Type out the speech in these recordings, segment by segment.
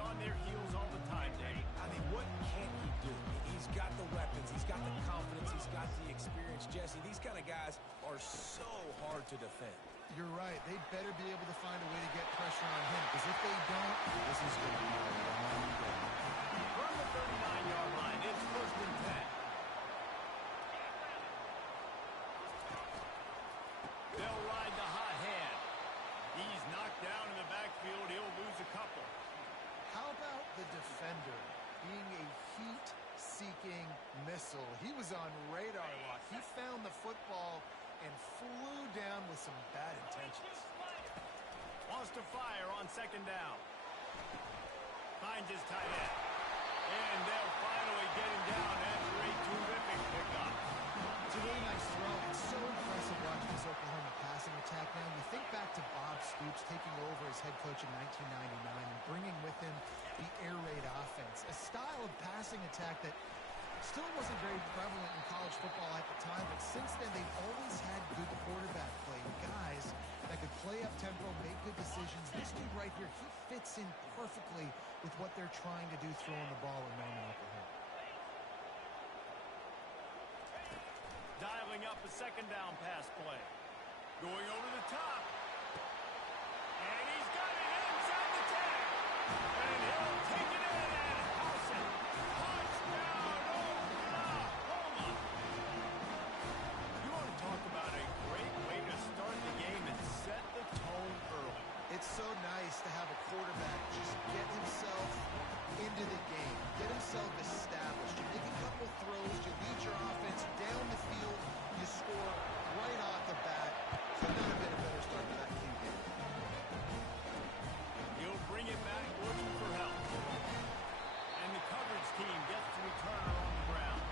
on their heels all the time, Dave. I mean, what can't he do? He's got the weapons, he's got the confidence, he's got the experience. Jesse, these kind of guys are so hard to defend. You're right. They better be able to find a way to get pressure on him, because if they don't, this is going to be a long game. From the 39-yard line, it's 1st and 10. They'll ride the hot hand. He's knocked down in the backfield. He'll lose a couple. How about the defender being a heat-seeking missile? He was on radar lock. He found the football and flew down with some bad intentions. Wants to fire on 2nd down. Finds his tight end. And they'll finally get him down after a terrific pickup. It's a really nice throw. It's so impressive watching this Oklahoma passing attack now. You think back to Bob Stoops taking over as head coach in 1999 and bringing with him the air raid offense, a style of passing attack that still wasn't very prevalent in college football at the time, but since then they've always had good quarterback play, guys that could play up tempo, make good decisions. This dude right here, he fits in perfectly with what they're trying to do throwing the ball in Norman, Oklahoma. Dialing up a 2nd down pass play. Going over the top. And he's got it inside the 10. And he'll take it in and house it. Touchdown, Oklahoma! You want to talk about a great way to start the game and set the tone early. It's so nice to have a quarterback just get himself into the game, get himself established. You make a couple throws, you lead your offense down the field, you score right off the bat. Could not have been a better start to that Q game. He'll bring it back, looking for help. And the coverage team gets the returner on the ground.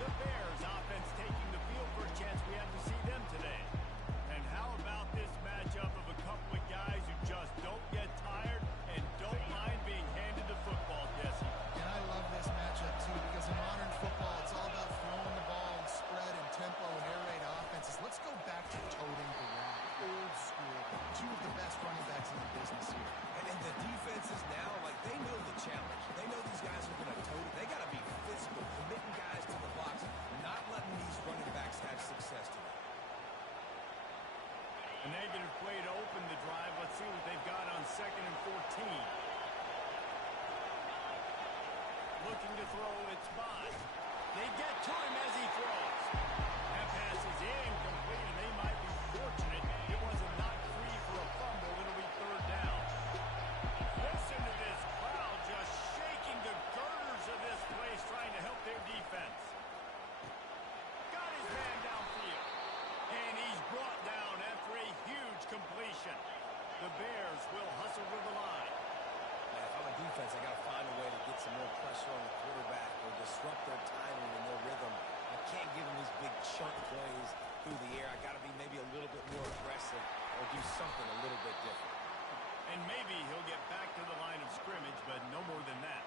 The Bears offense taking the field. First chance we had to see them today. And how about this matchup of a couple of guys who just don't get tired and don't mind being handed the football, Jesse? And I love this matchup, too, because in modern football, it's all about throwing the ball and spread and tempo and air raid offenses. Let's go back to toting the rock. Old school. Two of the best running backs in the business here. And the defenses now, like, they know the challenge. They know these guys are going to tote it. They got to be physical, committing guys to the box, not letting these running backs have success today. A negative play to open the drive. Let's see what they've got on 2nd and 14. Looking to throw, it's Bond. They get to him as he throws. That pass is incomplete, and they might be fortunate it wasn't knocked free for a fumble. It'll be 3rd down. Listen to this crowd just shaking the girders of this place, trying to help their defense. Got his man downfield. And he's brought down after a huge completion. The Bears will hustle to the line. Man, if I'm a defense, I got to find a way to get some more pressure on the quarterback or disrupt their timing and their rhythm. I can't give them these big chunk plays through the air. I got to be maybe a little bit more aggressive or do something a little bit different. And maybe he'll get back to the line of scrimmage, but no more than that.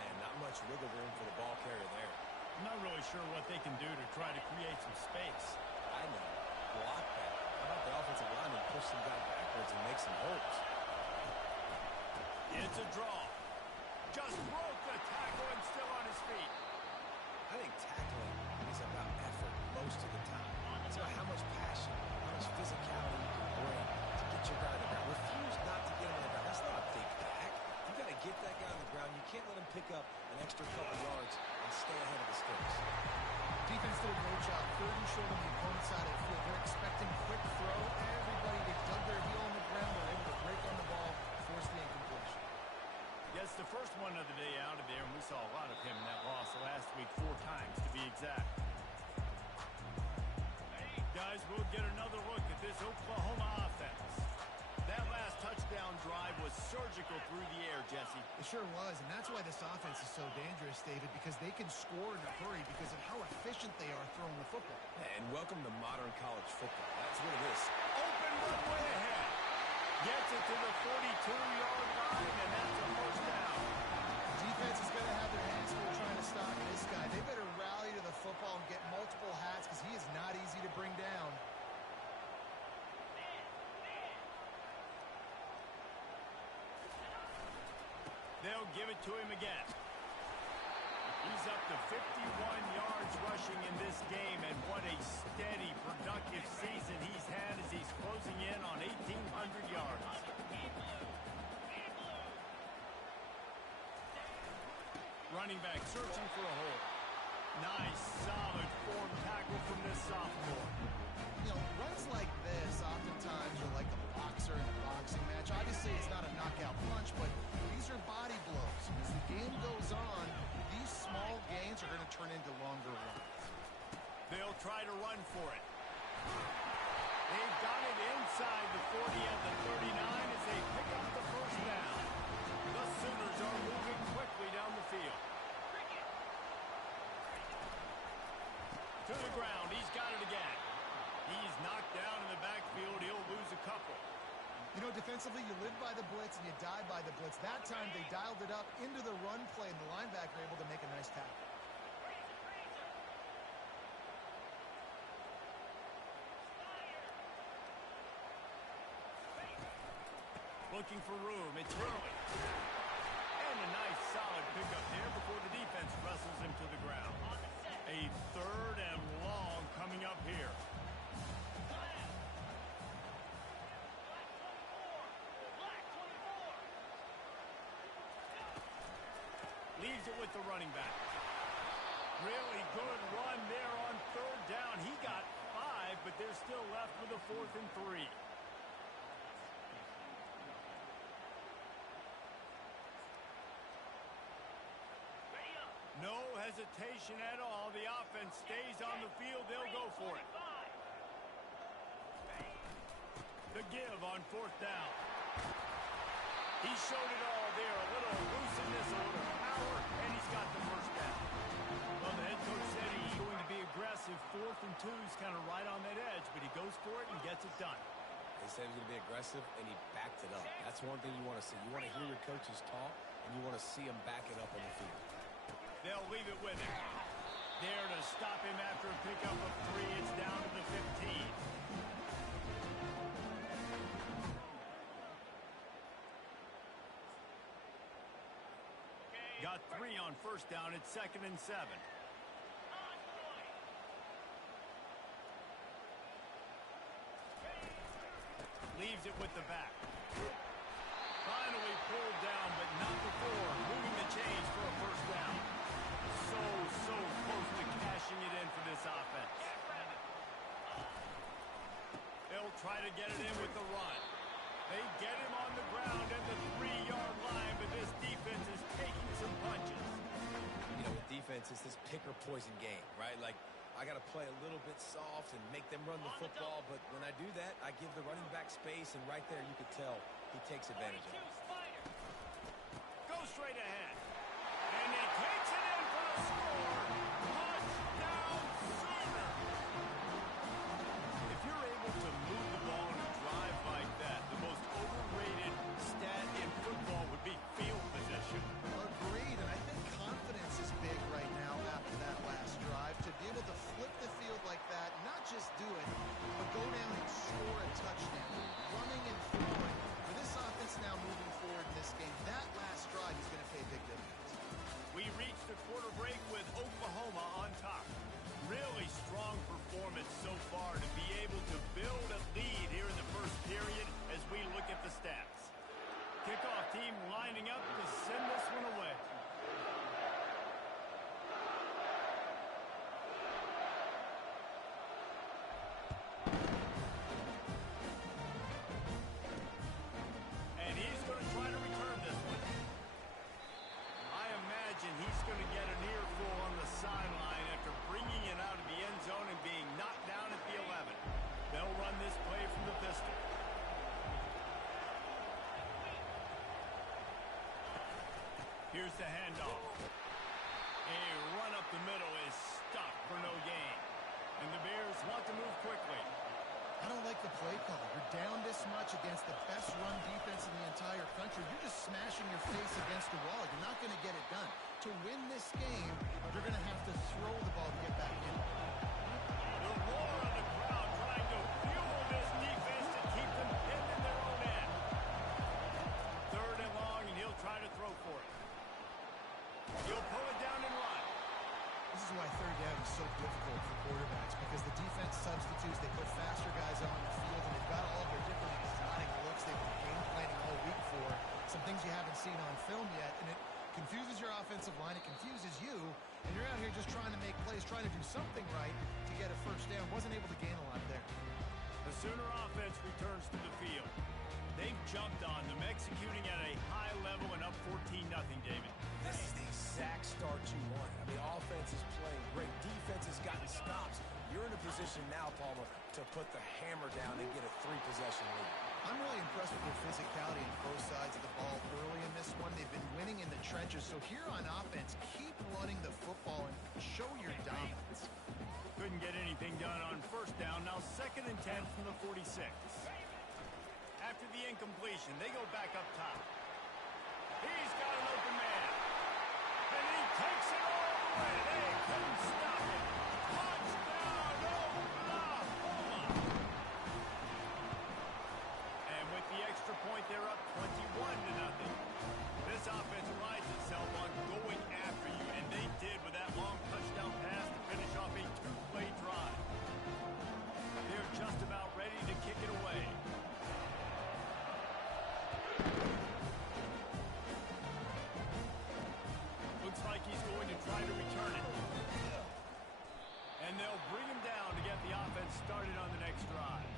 Man, not much wiggle room for the ball carrier there. I'm not really sure what they can do to try to create some space. I know. Block that. How about the offensive lineman push some guy backwards and make some holes? It's a draw. Just broke the tackle and still on his feet. I think tackling is about effort most of the time. It's about how much passion, how much physicality you can bring to get your guy on the ground. Refuse not to get him on the ground. That's not a big tack. You got to get that guy on the ground. You can't let him pick up an extra couple yards and stay ahead of the sticks. Defense did a great job. 3rd and short on the opponent's side of the field. They're expecting quick throw. Everybody, they dug their heel on the ground. They're able to break on the ball, force the incompletion. Yes, the first one of the day out of there, and we saw a lot of him in that loss last week, 4 times to be exact. Guys, we'll get another look at this Oklahoma offense. That last touchdown drive was surgical through the air, Jesse. It sure was, and that's why this offense is so dangerous, David, because they can score in a hurry because of how efficient they are throwing the football. And welcome to modern college football. That's what it is. Open one way ahead. Gets it to the 42-yard line, and that's a 1st down. The defense is going to have their hands full trying to stop this guy. They better rally to the football and get multiple hats because he is not easy to bring down. They'll give it to him again. He's up to 51 yards rushing in this game, and what a steady, productive season he's had as he's closing in on 1,800 yards. Running back searching for a hole. Nice, solid form tackle from this sophomore. You know, runs like this, oftentimes you're like a boxer in a boxing match. Obviously, it's not a knockout punch, but these are body blows. As the game goes on, these small gains are going to turn into longer runs. They'll try to run for it. They've got it inside the 40 at the 39 as they pick up the first down. The Sooners are moving quickly down the field. To the ground. He's got it again. He's knocked down in the backfield. He'll lose a couple. You know, defensively, you live by the blitz and you die by the blitz. That time, they dialed it up into the run play, and the linebacker able to make a nice tackle. Looking for room. It's Hurley. And a nice solid pickup there before the defense wrestles him to the ground. A third and long coming up here. Leaves it with the running back. Really good run there on third down. He got 5, but they're still left with a 4th and 3. No hesitation at all. The offense stays on the field. They'll go for it. The give on 4th down. He showed it all there. A little elusiveness, a little power, and he's got the first down. Well, the head coach said he's going to be aggressive. 4th and 2 is kind of right on that edge, but he goes for it and gets it done. They said he was going to be aggressive, and he backed it up. That's one thing you want to see. You want to hear your coaches talk, and you want to see him back it up on the field. They'll leave it with him. There to stop him after a pickup of 3. It's down to the 15. Got 3 on first down. It's 2nd and 7. Leaves it with the back. Finally pulled down, but not before. Moving the chains for a first down. So close to cashing it in for this offense. They'll try to get it in with the run. They get him on the ground at the 3-yard line, but this defense is taking some punches. You know, with defense, it's this pick-or-poison game, right? Like, I got to play a little bit soft and make them run the football, but when I do that, I give the running back space, and right there you could tell he takes advantage of it. Go straight ahead. And he takes it in for the score. Touchdown, Sooner. If you're able to move the ball and drive like that, the most overrated stat in football would be field position. Agreed, and I think confidence is big right now after that last drive. To be able to flip the field like that, not just do it, but go down and score a touchdown. Running and throwing. For this offense now moving forward in this game, that last drive is going to pay big dividends. We reached the quarter break with Oklahoma on top. Really strong performance so far to be able to build a lead here in the first period as we look at the stats. Kickoff team lining up to send this one away. And he's going to try to return this one. I imagine he's going to get an earful on the sideline after bringing it out of the end zone and being knocked down at the 11. They'll run this play from the pistol. Here's the handoff. A run up the middle is stopped for no gain. And the Bears want to move quickly. I don't like the play call. You're down this much against the best run defense in the entire country. You're just smashing your face against the wall. You're not going to get it done. To win this game, you're going to have to throw the ball to get back in. The roar of the crowd trying to fuel this defense to keep them pinned in their own end. 3rd and long, and he'll try to throw for it. is why third down is so difficult for quarterbacks, because the defense substitutes, they put faster guys on the field, and they've got all of their different exotic looks they've been game planning all week for, some things you haven't seen on film yet, and it confuses your offensive line, it confuses you, and you're out here just trying to make plays, trying to do something right to get a first down. Wasn't able to gain a lot there. The Sooner offense returns to the field. They've jumped on them, executing at a high level and up 14-0, David. This is the exact start you want. I mean, offense is playing great. Defense has gotten stops. You're in a position now, Palmer, to put the hammer down and get a 3-possession lead. I'm really impressed with their physicality on both sides of the ball early in this one. They've been winning in the trenches. So here on offense, keep running the football and show your dominance. Couldn't get anything done on first down. Now 2nd and 10 from the 46. After the incompletion, they go back up top. He's got an open man. And he takes it all the way. They couldn't stop it. Touchdown, Oklahoma. And with the extra point, they're up 21-0. This offense prides itself on going after you, and they did with that long touchdown pass to finish off a 2-play drive. They're just about ready to kick it away. Looks like he's going to try to return it. And they'll bring him down to get the offense started on the next drive.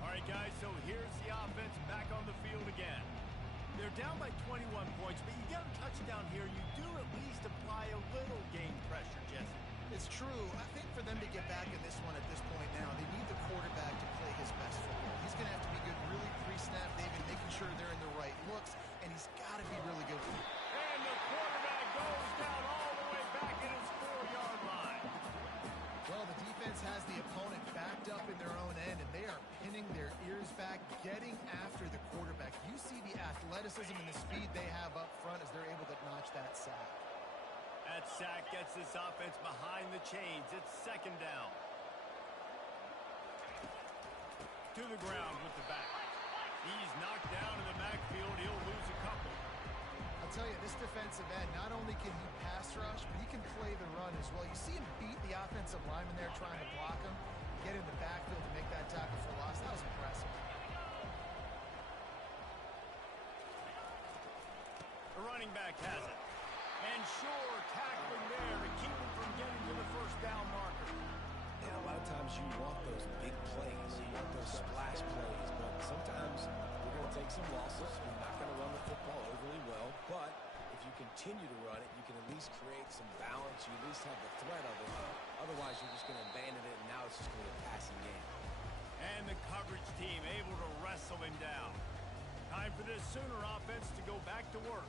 All right, guys, so here's the offense back on the field again. They're down by 21 points, but you get a touchdown here, you do at least apply a little game pressure, Jesse. It's true. I think for them to get back in this one at this point now, they need the quarterback to play his best football. He's going to have to be good really pre-snap, David, making sure they're in the right looks, and he's got to be really good with it. And the quarterback goes down all the way back at his 4-yard line. Well, the defense has the opponent backed up in their own end, and they are pinning their ears back, getting after the quarterback. You see the athleticism and the speed they have up front as they're able to notch that sack. That sack gets this offense behind the chains. It's 2nd down. To the ground with the back. He's knocked down in the backfield. He'll lose a couple. I'll tell you, this defensive end, not only can he pass rush, but he can play the run as well. You see him beat the offensive lineman there trying to block him, get in the backfield to make that tackle for loss. That was impressive. The running back has it. And sure, tackling there to keep him from getting to the first down marker. And a lot of times you want those big plays. You want those splash plays. But sometimes you're going to take some losses. You're not going to run the football overly well. But if you continue to run it, you can at least create some balance. You at least have the threat of it. Otherwise, you're just going to abandon it, and now it's just going to be a passing game. And the coverage team able to wrestle him down. Time for this Sooner offense to go back to work.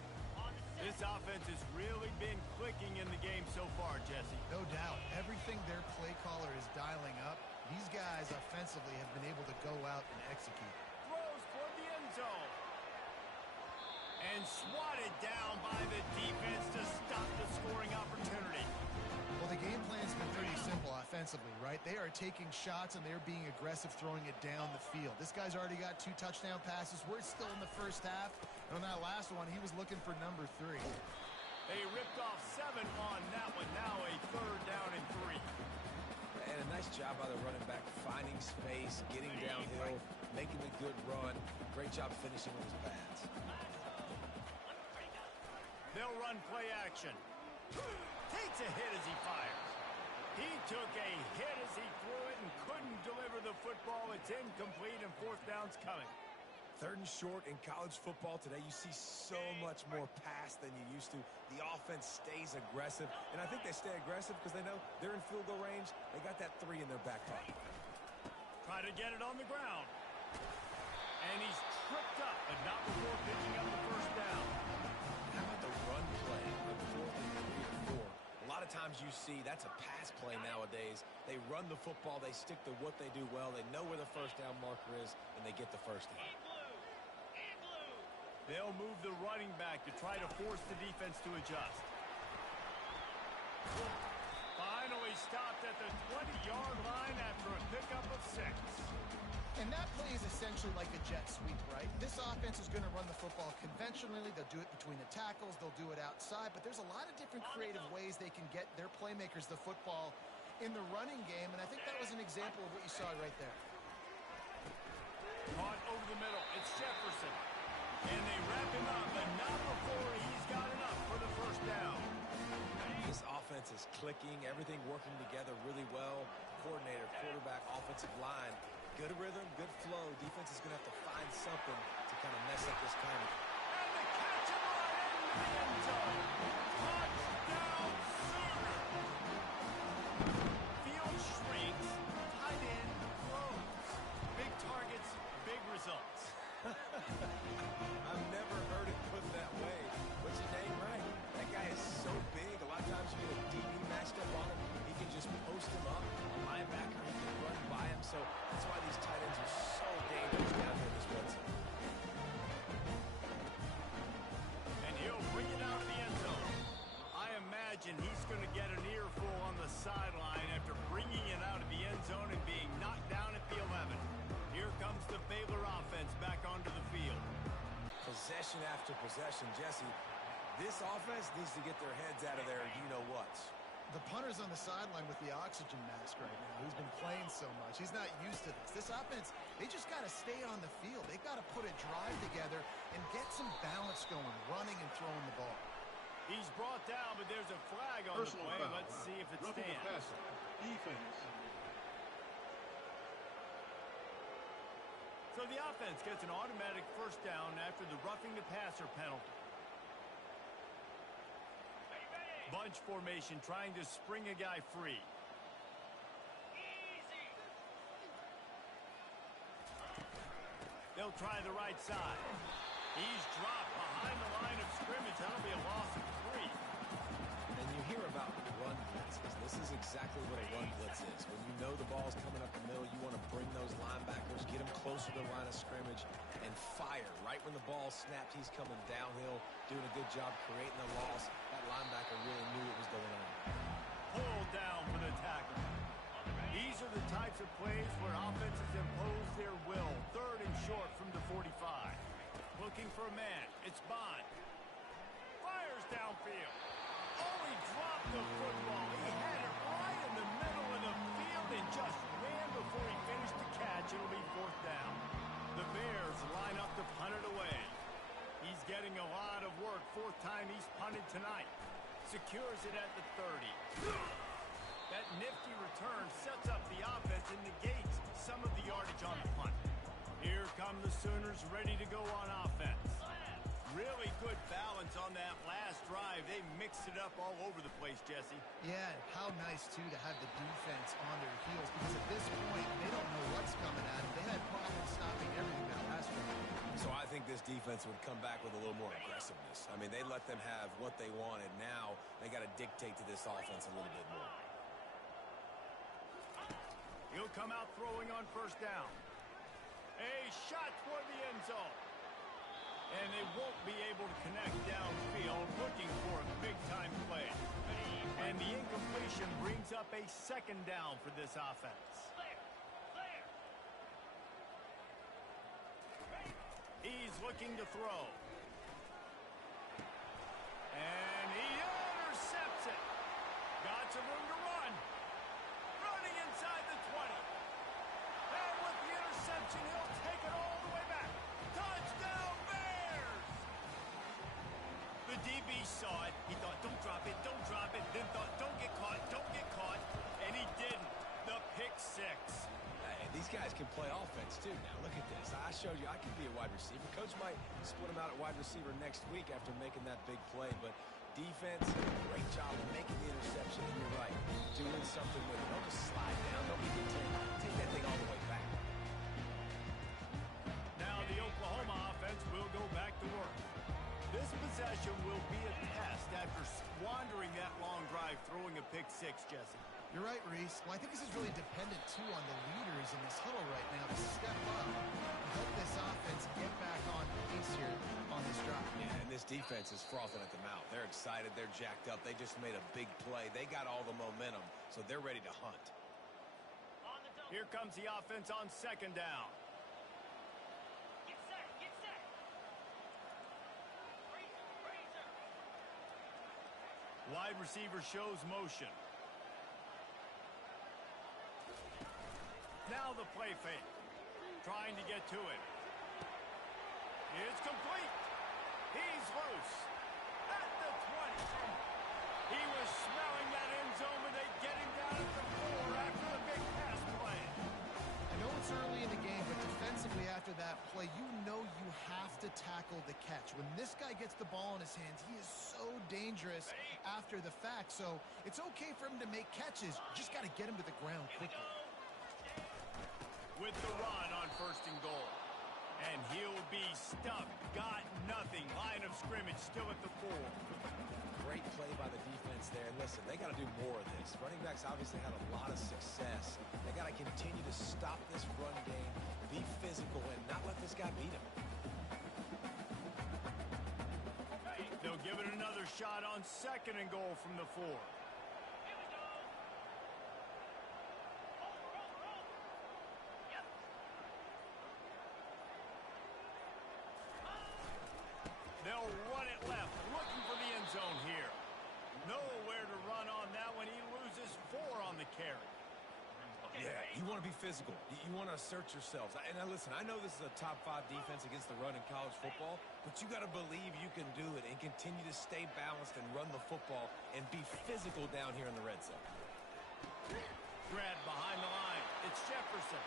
This offense has really been clicking in the game so far, Jesse. No doubt. Everything their play caller is dialing up, these guys offensively have been able to go out and execute. Throws toward the end zone. And swatted down by the defense to stop the scoring opportunity. Well, the game plan's been pretty simple offensively, right? They are taking shots and they're being aggressive, throwing it down the field. This guy's already got 2 touchdown passes. We're still in the first half. And on that last one, he was looking for number 3. They ripped off 7 on that one. Now a 3rd down and 3. And a nice job by the running back, finding space, getting downhill, making a good run. Great job finishing with his pads. They'll run play action. Takes a hit as he fires. He took a hit as he threw it and couldn't deliver the football. It's incomplete and 4th down's coming. 3rd and short in college football today. You see so much more pass than you used to. The offense stays aggressive, and I think they stay aggressive because they know they're in field goal range. They got that 3 in their back pocket. Try to get it on the ground. And he's tripped up, but not before picking up the 1st down. How about the run play of 4th and 3 or 4? A lot of times you see that's a pass play nowadays. They run the football. They stick to what they do well. They know where the 1st down marker is, and they get the 1st down. They'll move the running back to try to force the defense to adjust. Finally stopped at the 20-yard line after a pickup of 6. And that play is essentially like a jet sweep, right? This offense is going to run the football conventionally. Traditionally, they'll do it between the tackles, they'll do it outside, but there's a lot of different creative ways they can get their playmakers the football in the running game, and I think that was an example of what you saw right there. Caught over the middle. It's Jefferson. And they wrap him up, but not before he's got enough for the first down. This offense is clicking, everything working together really well. Coordinator, quarterback, offensive line. Good rhythm, good flow. Defense is going to have to find something to kind of mess up this timing. And the catch and run into the end zone. Touchdown, Sooner. Field shrinks, tight end grows. Big targets, big results. I've never heard it put that way. What's your name, right? That guy is so big. A lot of times you get a DB matched up on him. He can just post him up. A linebacker, he can run by him. So that's why these tight ends are so dangerous down here in this red zone. And he'll bring it out of the end zone. I imagine he's going to get an earful on the sideline after bringing it out of the end zone and being knocked down at the 11. Here comes the Baylor offense back onto the field. Possession after possession. Jesse, this offense needs to get their heads out of there, you-know-what. The punter's on the sideline with the oxygen mask right now. He's been playing so much. He's not used to this. This offense, they just got to stay on the field. They've got to put a drive together and get some balance going, running and throwing the ball. He's brought down, but there's a flag on the play. Let's see if it stands. Defense. So the offense gets an automatic first down after the roughing the passer penalty. Bunch formation trying to spring a guy free. They'll try the right side. He's dropped behind the line of scrimmage. That'll be a loss of 3. And you hear about run blitzes. This is exactly what a run blitz is. When you know the ball's coming up the middle, you want to bring those linebackers, get them closer to the line of scrimmage, and fire. Right when the ball snapped, he's coming downhill, doing a good job creating the loss. That linebacker really knew what was going on. Pulled down for the tackle. These are the types of plays where offenses impose their will. 3rd and short from the 45. Looking for a man. It's Bond. Fires downfield. Oh, he dropped the football. He had it right in the middle of the field and just ran before he finished the catch. It'll be 4th down. The Bears line up to punt it away. He's getting a lot of work. 4th time he's punted tonight. Secures it at the 30. That nifty return sets up the offense and negates some of the yardage on the punt. Here come the Sooners ready to go on offense. Really good balance on that last drive. They mixed it up all over the place, Jesse. Yeah, how nice, too, to have the defense on their heels, because at this point, they don't know what's coming at them. They had problems stopping everything that last drive. So I think this defense would come back with a little more aggressiveness. I mean, they let them have what they wanted. Now they got to dictate to this offense a little bit more. He'll come out throwing on first down. A shot toward the end zone. And they won't be able to connect downfield, looking for a big-time play. And the incompletion brings up a 2nd down for this offense. He's looking to throw. And he intercepts it. Got some room to run. Running inside the 20. And with the interception, he'll take it all the way back. Touchdown, Bears! The DB saw it. He thought, don't drop it, don't drop it. Then thought, don't get caught, don't get caught. And he didn't. The pick 6. Hey, these guys can play offense, too. Now, look at this. I showed you I can be a wide receiver. Coach might split him out at wide receiver next week after making that big play. But defense, great job of making the interception. And you're right, doing something with it. Don't just slide down. Don't be contained. Take that thing all the way back. Now the Oklahoma offense will go back to work. This possession will be a test after squandering that long drive, throwing a pick 6, Jesse. You're right, Reese. Well, I think this is really dependent, too, on the leaders in this huddle right now to step up and help this offense get back on pace here on this drive. Yeah, and this defense is frothing at the mouth. They're excited. They're jacked up. They just made a big play. They got all the momentum, so they're ready to hunt. Here comes the offense on 2nd down. Wide receiver shows motion. Now the play fake. Trying to get to it. It's complete. He's loose. At the 20. He was smelling that end zone when they get him down at the 4 after the big pass play. I know it's early in the game, but defensively after that play, you know you have to tackle the catch. When this guy gets the ball in his hands, he is so dangerous after the fact. So it's okay for him to make catches. You just got to get him to the ground quickly. With the run on 1st and goal. And he'll be stuffed. Got nothing. Line of scrimmage still at the 4. Great play by the defense there. And listen, they got to do more of this. Running backs obviously had a lot of success. They got to continue to stop this run game, be physical, and not let this guy beat him. They'll give it another shot on 2nd and goal from the 4. They'll run it left, looking for the end zone here. Nowhere to run on that one. He loses 4 on the carry. Yeah, you want to be physical. You want to assert yourselves. And now listen, I know this is a top 5 defense against the run in college football, but you got to believe you can do it and continue to stay balanced and run the football and be physical down here in the red zone. Grabbed behind the line. It's Jefferson.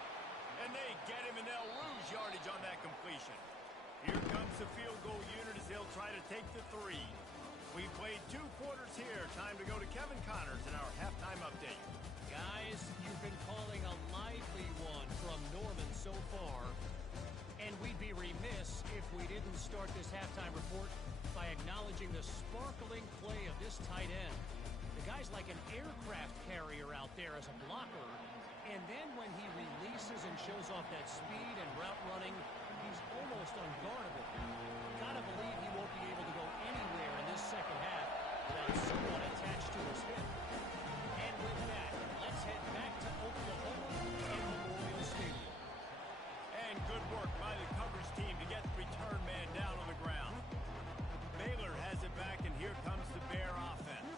And they get him, and they'll lose yardage on that completion. Here comes the field goal unit as they'll try to take the 3. We played 2 quarters here. Time to go to Kevin Connors in our halftime update. Guys, you've been calling a lively one from Norman so far. And we'd be remiss if we didn't start this halftime report by acknowledging the sparkling play of this tight end. The guy's like an aircraft carrier out there as a blocker. And then when he releases and shows off that speed and route running, he's almost unguardable. Gotta believe he won't be able to go anywhere in this second half without someone attached to his hip. And with that, let's head back to Oklahoma and Memorial Stadium. And good work by the coverage team to get the return man down on the ground. Baylor has it back, and here comes the Bear offense.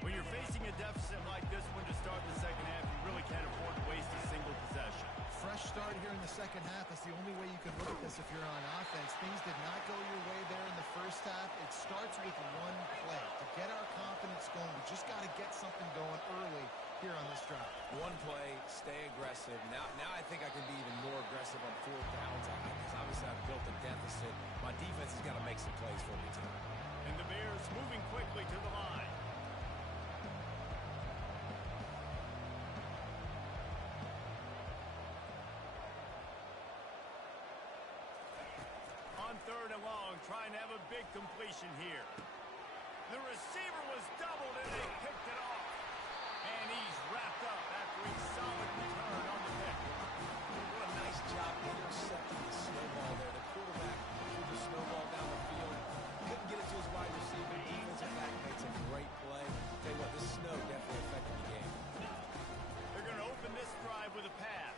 When you're facing a deficit like this one to start the second half, you really can't afford to waste a single possession. Fresh start here in the second half. That's the only way you can look at this if you're on offense. Things did not go your way there in the first half. It starts with one play. To get our confidence going, we just got to get something going early here on this drive. One play, stay aggressive. Now I think I can be even more aggressive on 4th downs because obviously I've built a deficit. My defense has got to make some plays for me tonight. And the Bears moving quickly to the line. On 3rd and long, trying to have a big completion here. The receiver was doubled and they picked it off. And he's wrapped up after a solid return on the pick. What a nice job intercepting the snowball there. The quarterback threw the snowball down the field. Couldn't get it to his wide receiver. Defensive back made some great play. Tell you what, this snow definitely affected the game. They're going to open this drive with a pass.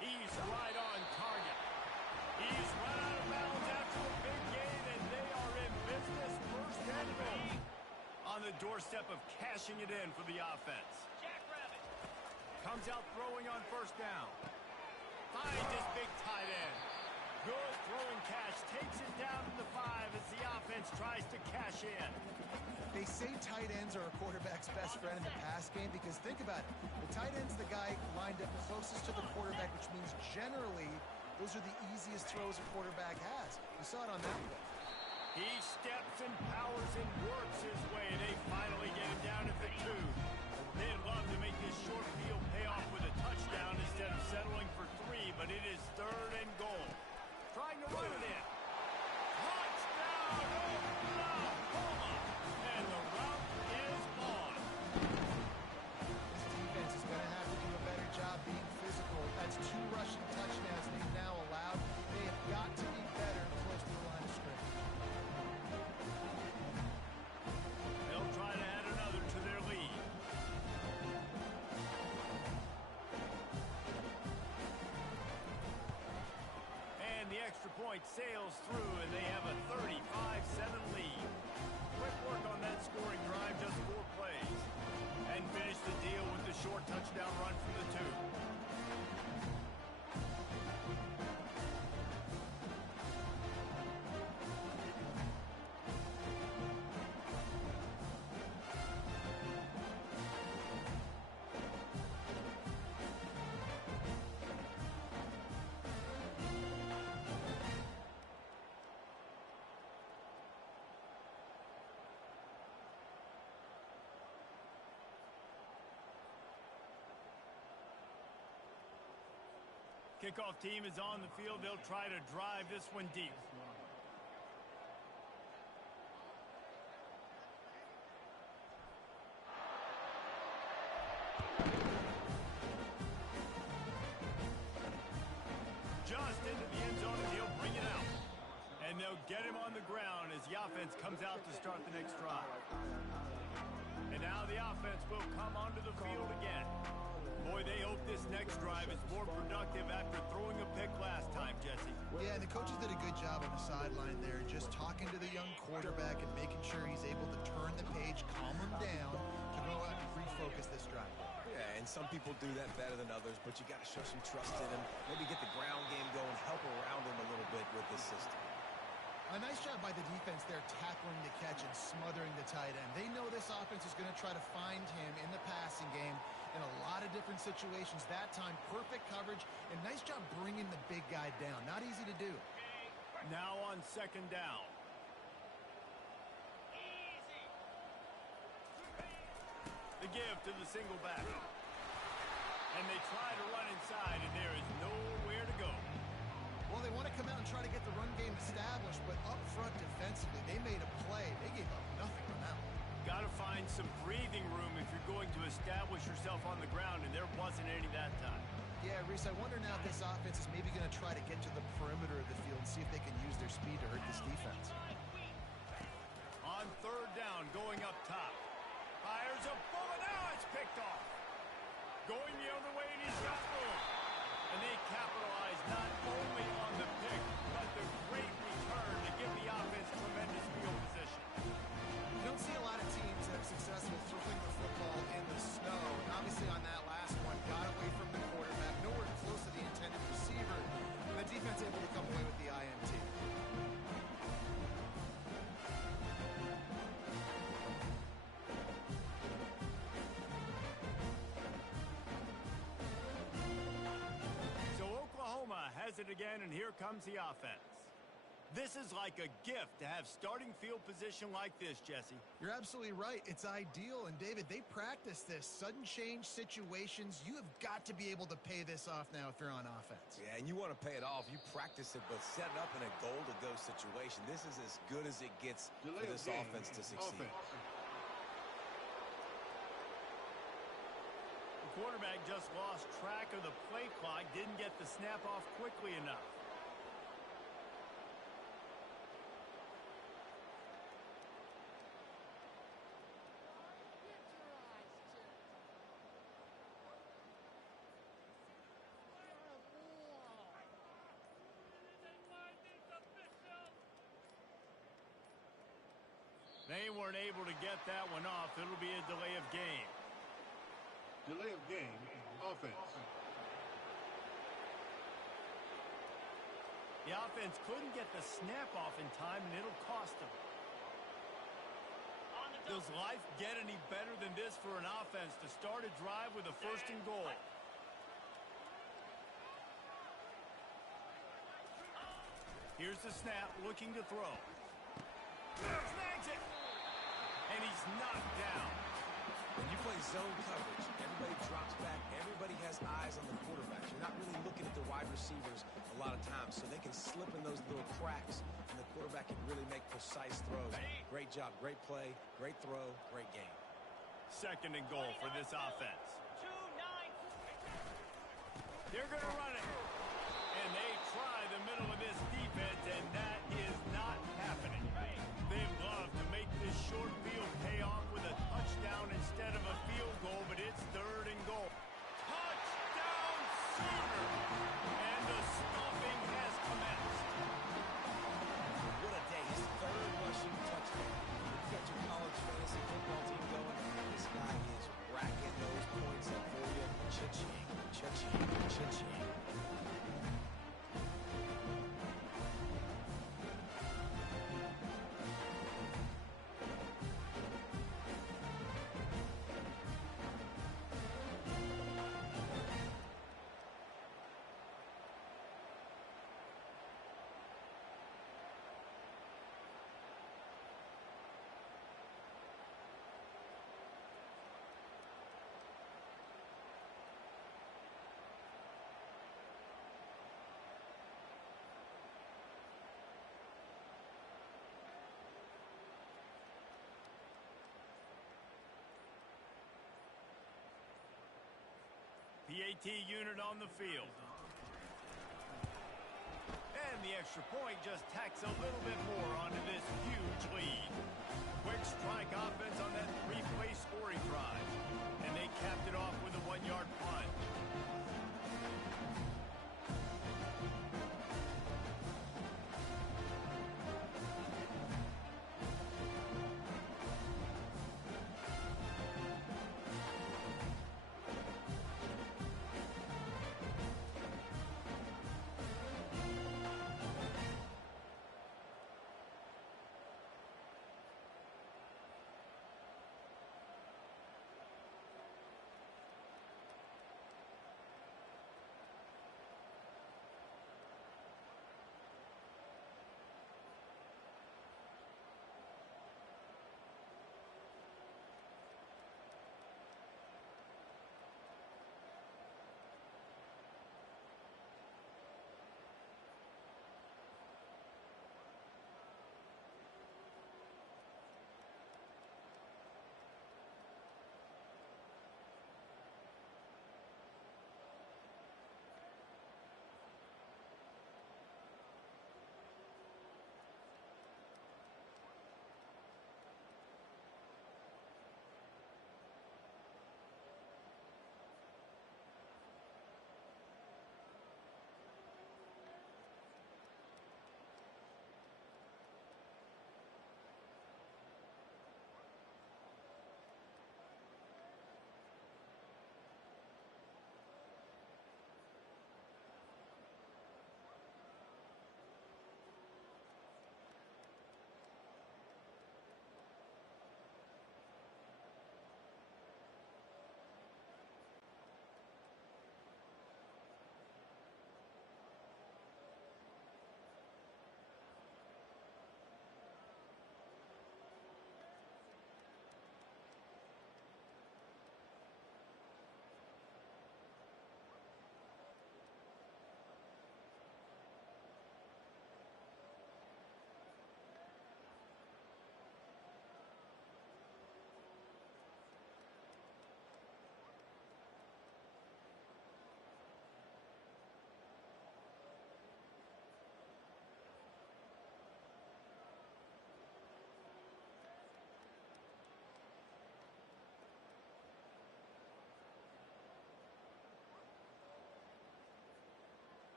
He's right on target. He's run out of bounds after a big gain, and they are in business 1st and goal. On the doorstep of cashing it in for the offense. Comes out throwing on 1st down. Finds his big tight end. Good throwing catch. Takes it down to the 5 as the offense tries to cash in. They say tight ends are a quarterback's best friend in the pass game because think about it. The tight end's the guy lined up closest to the quarterback, which means generally those are the easiest throws a quarterback has. We saw it on that play. He steps and powers and works his way. They finally get him down at the 2. They'd love to make this short field pay off with a touchdown instead of settling for 3, but it is 3rd and goal. Trying to run it in. Touchdown, Oklahoma! And the route is on. This defense is going to have to do a better job being physical. That's 2 rushing touchdowns they've now allowed. They have got to be better close to the line of scrimmage. They'll try to add another to their lead. And the extra point sails through, and they have a 35-7 lead. Quick work on that scoring drive. Kickoff team is on the field. They'll try to drive this one deep. Just into the end zone, and he'll bring it out. And they'll get him on the ground as the offense comes out to start the next drive. And now the offense will come onto the field again. Boy, they hope this next drive is more productive after throwing a pick last time, Jesse. Yeah, and the coaches did a good job on the sideline there, just talking to the young quarterback and making sure he's able to turn the page, calm him down, to go out and refocus this drive. Yeah, and some people do that better than others, but you got to show some trust in him. Maybe get the ground game going, help around him a little bit with this system. A nice job by the defense there, tackling the catch and smothering the tight end. They know this offense is going to try to find him in the passing game in a lot of different situations. That time, perfect coverage, and nice job bringing the big guy down. Not easy to do. Now on second down. The give to the single back. And they try to run inside, and there is nowhere to go. Well, they want to come out and try to get the run game established, but up front defensively, they made a play. They gave up nothing on that one. Got to find some breathing room if you're going to establish yourself on the ground, and there wasn't any that time. Yeah, Reese, I wonder now if this offense is maybe going to try to get to the perimeter of the field and see if they can use their speed to hurt this defense. On third down, going up top. Fires a bullet. Now it's picked off. Going the other way, and he's got room. And they capitalize not only on the pick, but the great return to give the offense tremendous field position. You don't see a lot of teams that are successful throwing the football in the snow. And obviously on that last one, got away from the quarterback, nowhere close to the intended receiver. And the defense able to come away with the INT. Has it again, and here comes the offense. This is like a gift to have starting field position like this, Jesse. You're absolutely right. It's ideal. And, David, they practice this. Sudden change situations. You have got to be able to pay this off now if you're on offense. Yeah, and you want to pay it off. You practice it, but set it up in a goal-to-go situation. This is as good as it gets for this offense to succeed. The quarterback just lost track of the play clock, didn't get the snap off quickly enough. They weren't able to get that one off. It'll be a delay of game. Delay of game, offense. The offense couldn't get the snap off in time, and it'll cost them. Does life get any better than this for an offense to start a drive with a first and goal? Here's the snap, looking to throw. Snags it! And he's knocked down. When you play zone coverage, everybody drops back. Everybody has eyes on the quarterback. You're not really looking at the wide receivers a lot of times, so they can slip in those little cracks, and the quarterback can really make precise throws. Great job, great play, great throw, great game. Second and goal for this offense. They're going to run it. And they try the middle of this defense, and that is not happening. They love to make this short field pay off with a touchdown instead of a field goal, but it's third and goal. Touchdown, Sooner! And the stomping has commenced. What a day. His third rushing touchdown. You got your college fantasy football team going. This guy is racking those points up for you. Cha-ching, cha-ching, cha-ching. PAT unit on the field. And the extra point just tacks a little bit more onto this huge lead. Quick strike offense on that three-play scoring drive. And they capped it off with a 1-yard punt.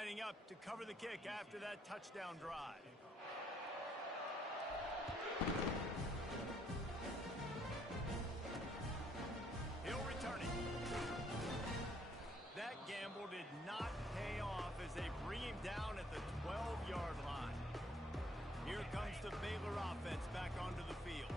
lining up to cover the kick after that touchdown drive. He'll return it. That gamble did not pay off as they bring him down at the 12-yard line. Here comes the Baylor offense back onto the field.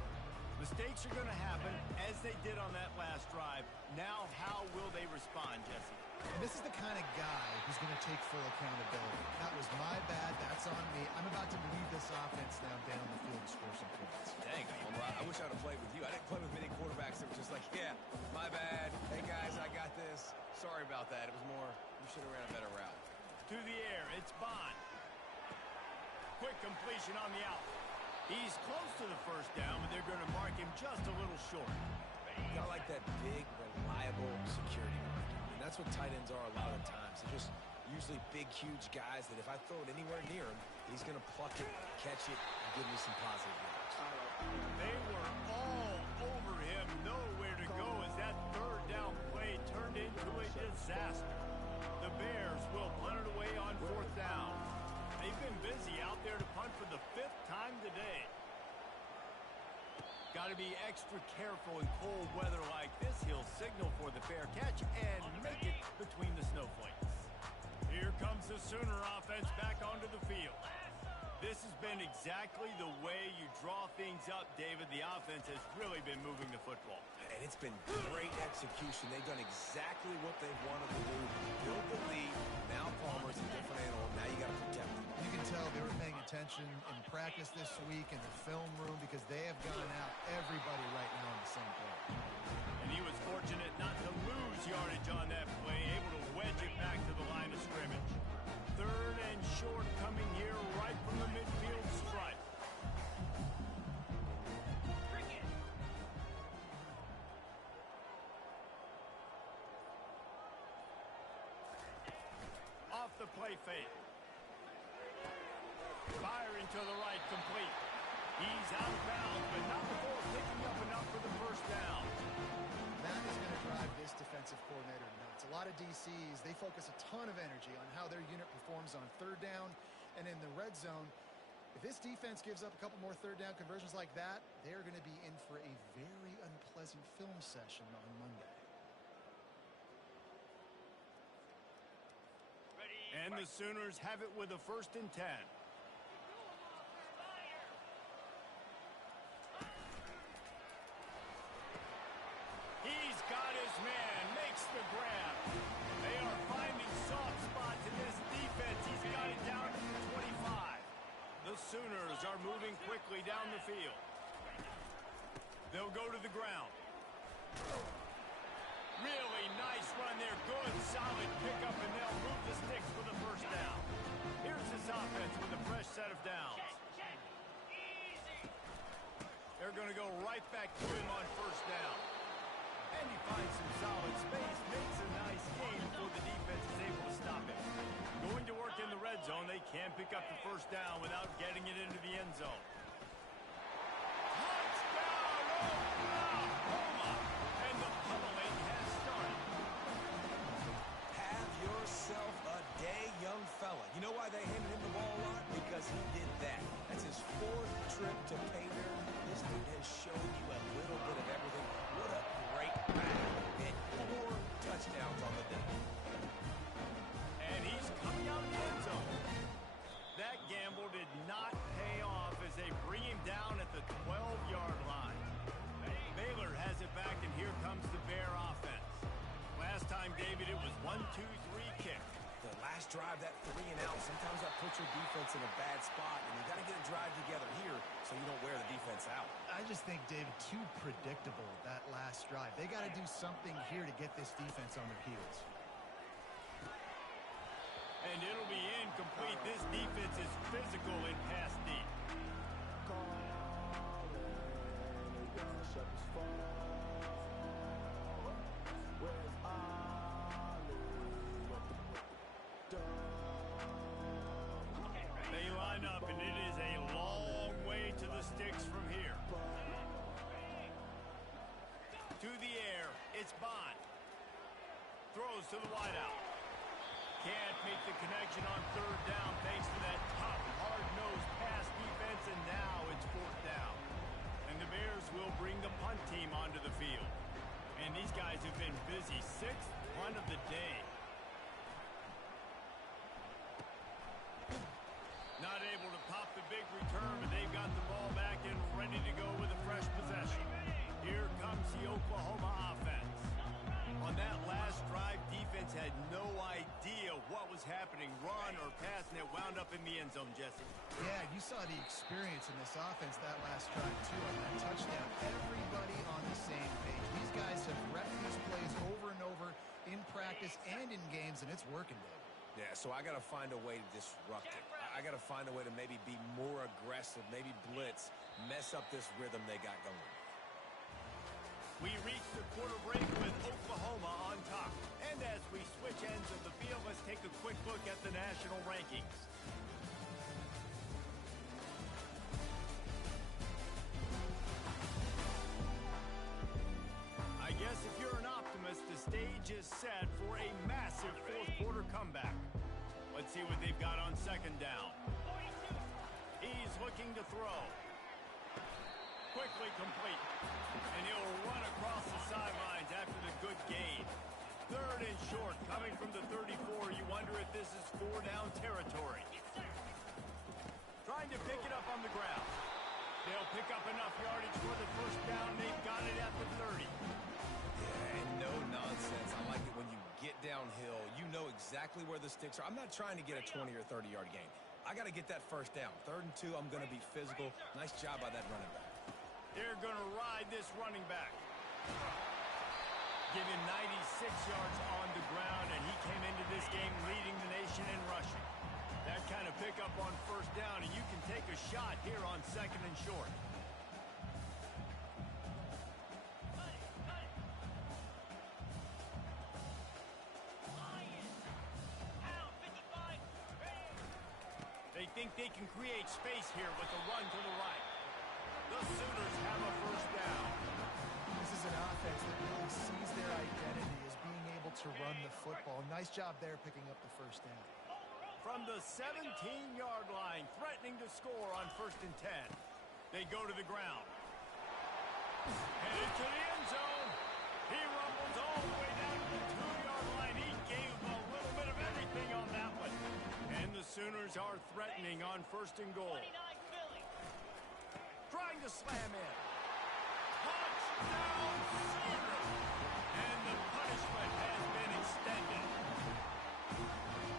Mistakes are going to happen, as they did on that last drive. Now, how will they respond, Jesse? And this is the kind of guy who's going to take full accountability. That was my bad. That's on me. I'm about to lead this offense now down the field and score some points. Dang, well, I wish I would have played with you. I didn't play with many quarterbacks that were just like, yeah, my bad. Hey, guys, I got this. Sorry about that. It was more, you should have ran a better route. To the air, it's Bond. Quick completion on the out. He's close to the first down, but they're going to mark him just a little short. Got like that big, reliable security mark. And that's what tight ends are a lot of times. They're just usually big, huge guys that if I throw it anywhere near him, he's going to pluck it, catch it, and give me some positive yards. They were all over him, nowhere to go as that third down play turned into a disaster. The Bears will punt it away on fourth down. They've been busy out there to punt for the 5th time today. Got to be extra careful in cold weather like this. He'll signal for the fair catch and make it between the snowflakes. Here comes the Sooner offense back onto the field. This has been exactly the way you draw things up, David. The offense has really been moving the football. And it's been great execution. They've done exactly what they wanted to do. Build the lead. Now Palmer's a different animal. Now you got to protect him. You can tell they were paying attention in practice this week in the film room because they have gone out everybody right now in the same play. And he was fortunate not to lose yardage on that play, able to wedge it back to the line of scrimmage. 3rd and short coming here right from the midfield stripe. Off the play fake. Firing to the right, complete. He's out of bounds, but not before picking up enough for the first down. That is going to drive this defensive coordinator nuts. A lot of DCs, they focus a ton of energy on how their unit performs on third down and in the red zone. If this defense gives up a couple more third down conversions like that, they're going to be in for a very unpleasant film session on Monday. And the Sooners have it with a 1st and 10. He's got his man, makes the grab. They are finding soft spots in this defense. He's got it down to the 25. The Sooners are moving quickly down the field. They'll go to the ground. Really nice run there. Good, solid pickup, and they'll move the sticks for the first down. Here's this offense with a fresh set of downs. They're going to go right back to him on first down. And he finds some solid space, makes a nice gain before the defense is able to stop him. Going to work in the red zone, they can pick up the first down without getting it into the end zone. Touchdown, Oklahoma! And the pummeling has started. Have yourself a day, young fella. You know why they handed him the ball a lot? Because he did that. That's his 4th trip to Baylor. This dude has shown you a little bit of everything. What a great back. And 4 touchdowns on the day. And he's coming out of the end zone. That gamble did not pay off as they bring him down at the 12-yard line. Baylor has it back, and here comes the Bear offense. Last time, David, it was 1-2-3 kick. The last drive, that 3 and out, sometimes that puts your defense in a bad spot, and you got to get a drive together here so you don't wear the defense out. I just think, David, too predictable, that last drive. They got to do something here to get this defense on their heels. And it'll be incomplete. This defense is physical in pass deep. They line up, and it is a long way to the sticks from here. To the air, it's Bond. Throws to the wideout. Can't make the connection on third down thanks to that tough, hard-nosed pass defense, and now it's fourth down. And the Bears will bring the punt team onto the field. And these guys have been busy. Sixth punt of the day. Not able to pop the big return, but they've got the ball back and ready to go with a fresh possession. Here comes the Oklahoma offense. On that last drive, defense had no idea what was happening, run or pass, and it wound up in the end zone, Jesse. Yeah, you saw the experience in this offense that last drive, too, on that touchdown. Everybody on the same page. These guys have repped these plays over and over in practice and in games, and it's working, David. Yeah, so I got to find a way to disrupt it. I got to find a way to maybe be more aggressive, maybe blitz, mess up this rhythm they got going. We reach the quarter break with Oklahoma on top. And as we switch ends of the field, let's take a quick look at the national rankings. I guess if you're an optimist, the stage is set for a massive fourth quarter comeback. Let's see what they've got on second down. He's looking to throw. Quickly complete. And he'll run across the sidelines after the good gain. Third and short, coming from the 34. You wonder if this is four-down territory. Trying to pick it up on the ground. They'll pick up enough yardage for the first down. They've got it at the 30. Yeah, and no nonsense. I like it when you get downhill. You know exactly where the sticks are. I'm not trying to get a 20 or 30-yard gain. I got to get that first down. 3rd and 2, I'm going to be physical. Nice job by that running back. They're going to ride this running back. Give him 96 yards on the ground, and he came into this game leading the nation in rushing. That kind of pickup on first down, and you can take a shot here on second and short. They think they can create space here with a run to the right. The Sooners have a first down. This is an offense that really sees their identity as being able to run the football. Nice job there picking up the first down. From the 17-yard line, threatening to score on 1st and 10. They go to the ground. Headed to the end zone. He rumbles all the way down to the 2-yard line. He gave a little bit of everything on that one. And the Sooners are threatening on 1st and goal. Trying to slam in. Touchdown, Sooners! And the punishment has been extended.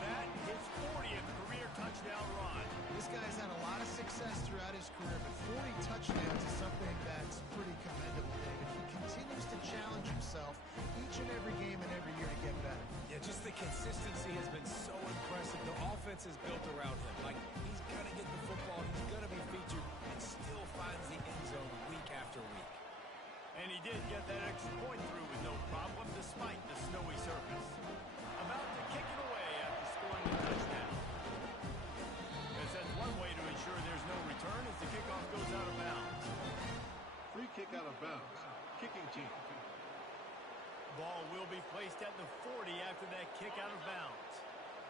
That his 40th career touchdown run. This guy's had a lot of success throughout his career, but 40 touchdowns is something that's pretty commendable, David. He continues to challenge himself each and every game and every year to get better. Yeah, just the consistency has been so impressive. The offense is built around him. Like, he's going to get the football, he's going to be featured, and still finds the end zone week after week. And he did get that extra point through with no problem despite the snowy surface. About to kick it away after scoring the touchdown. As that's one way to ensure there's no return as the kickoff goes out of bounds. Free kick out of bounds. Kicking team. Ball will be placed at the 40 after that kick out of bounds.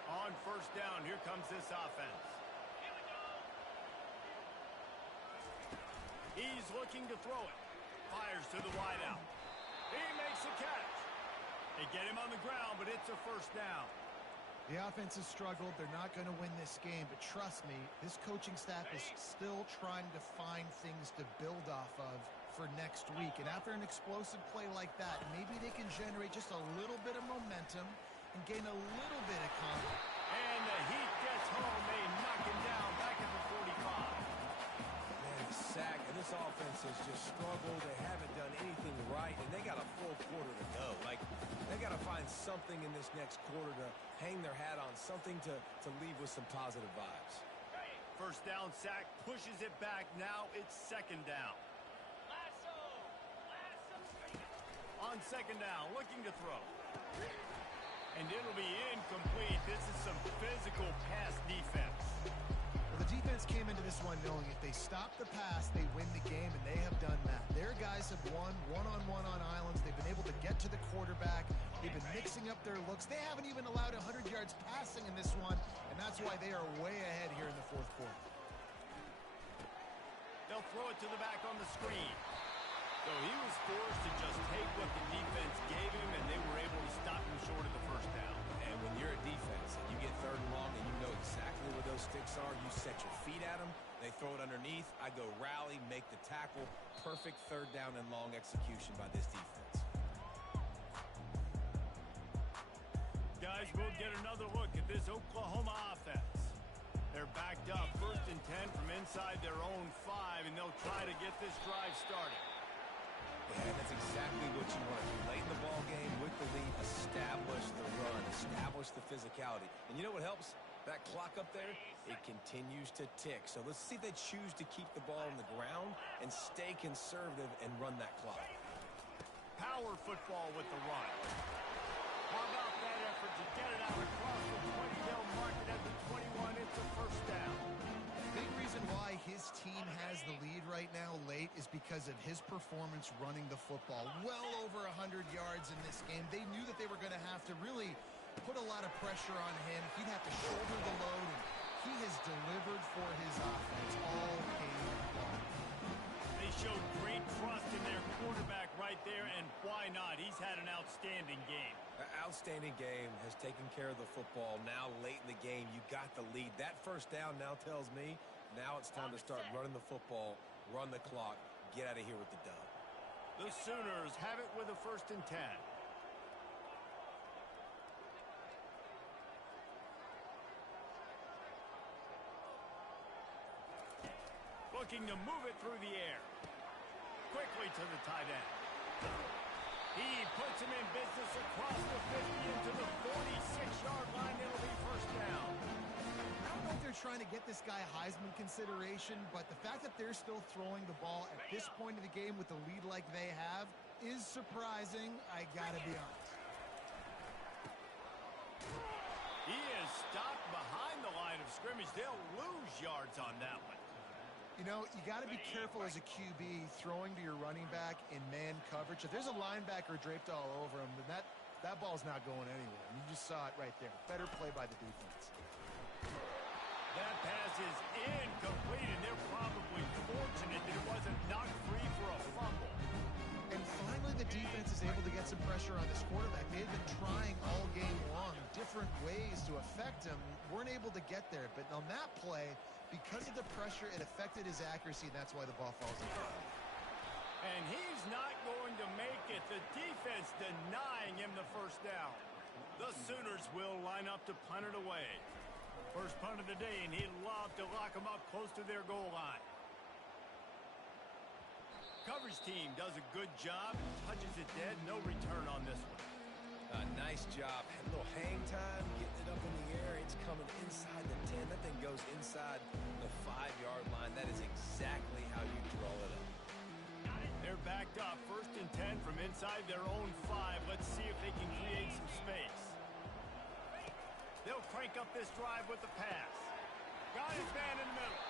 On first down, here comes this offense. He's looking to throw it. Fires to the wideout. He makes a catch. They get him on the ground, but it's a first down. The offense has struggled. They're not going to win this game, but trust me, this coaching staff is still trying to find things to build off of for next week. And after an explosive play like that, maybe they can generate just a little bit of momentum and gain a little bit of confidence. And the Heat gets home. They knock him down back at the 45. Man, the sack, and this offense has just struggled. They haven't done anything right, and they got a full quarter to go. Like, they got to find something in this next quarter to hang their hat on, something to leave with some positive vibes. First down sack, pushes it back. Now it's second down. On second down, looking to throw. And it'll be incomplete. This is some physical pass defense. Well, the defense came into this one knowing if they stop the pass, they win the game, and they have done that. Their guys have won one-on-one on islands. They've been able to get to the quarterback. They've been mixing up their looks. They haven't even allowed 100 yards passing in this one, and that's why they are way ahead here in the fourth quarter. They'll throw it to the back on the screen. So he was forced to just take what the defense gave him, and they were able to stop him short of the first down. And when you're a defense and you get 3rd and long and you know exactly where those sticks are, you set your feet at them, they throw it underneath, I go rally, make the tackle. Perfect 3rd down and long execution by this defense. Guys, we'll get another look at this Oklahoma offense. They're backed up 1st and 10 from inside their own 5, and they'll try to get this drive started. Yeah, that's exactly what you want. You late in the ball game with the lead, establish the run, establish the physicality. And you know what helps? That clock up there, it continues to tick. So let's see if they choose to keep the ball on the ground and stay conservative and run that clock. Power football with the run. How about that effort to get it out across the 20? They'll mark it at the 21. It's a 1st down. Big reason why his team has the lead right now late is because of his performance running the football. Well over 100 yards in this game. They knew that they were going to have to really put a lot of pressure on him. He'd have to shoulder the load, and he has delivered for his offense all game long. They showed great trust in their quarterback right there, and why not? He's had an outstanding game. Outstanding game, has taken care of the football. Now late in the game, you got the lead. That 1st down now tells me now it's time to start running the football, run the clock, get out of here with the dub. The Sooners have it with a 1st and 10. Looking to move it through the air. Quickly to the tight end. He puts him in business across the 50 into the 46-yard line. It'll be 1st down. I don't know if they're trying to get this guy Heisman consideration, but the fact that they're still throwing the ball at this point of the game with the lead like they have is surprising, I gotta be honest. He is stopped behind the line of scrimmage. They'll lose yards on that one. You know, you got to be careful as a QB throwing to your running back in man coverage. If there's a linebacker draped all over him, then that ball's not going anywhere. You just saw it right there. Better play by the defense. That pass is incomplete, and they're probably fortunate that it wasn't knocked free for a fumble. And finally, the defense is able to get some pressure on this quarterback. They've been trying all game long different ways to affect him. Weren't able to get there, but on that play, because of the pressure, it affected his accuracy, and that's why the ball falls in. And he's not going to make it. The defense denying him the 1st down. The Sooners will line up to punt it away. First punt of the day, and he'd love to lock them up close to their goal line. Coverage team does a good job. Touches it dead. No return on this one. Nice job. Had a little hang time, getting it up in the air. It's coming inside the 10. That thing goes inside the 5-yard line. That is exactly how you draw it up. They're backed up 1st and 10 from inside their own 5. Let's see if they can create some space. They'll crank up this drive with the pass. Got his man in the middle.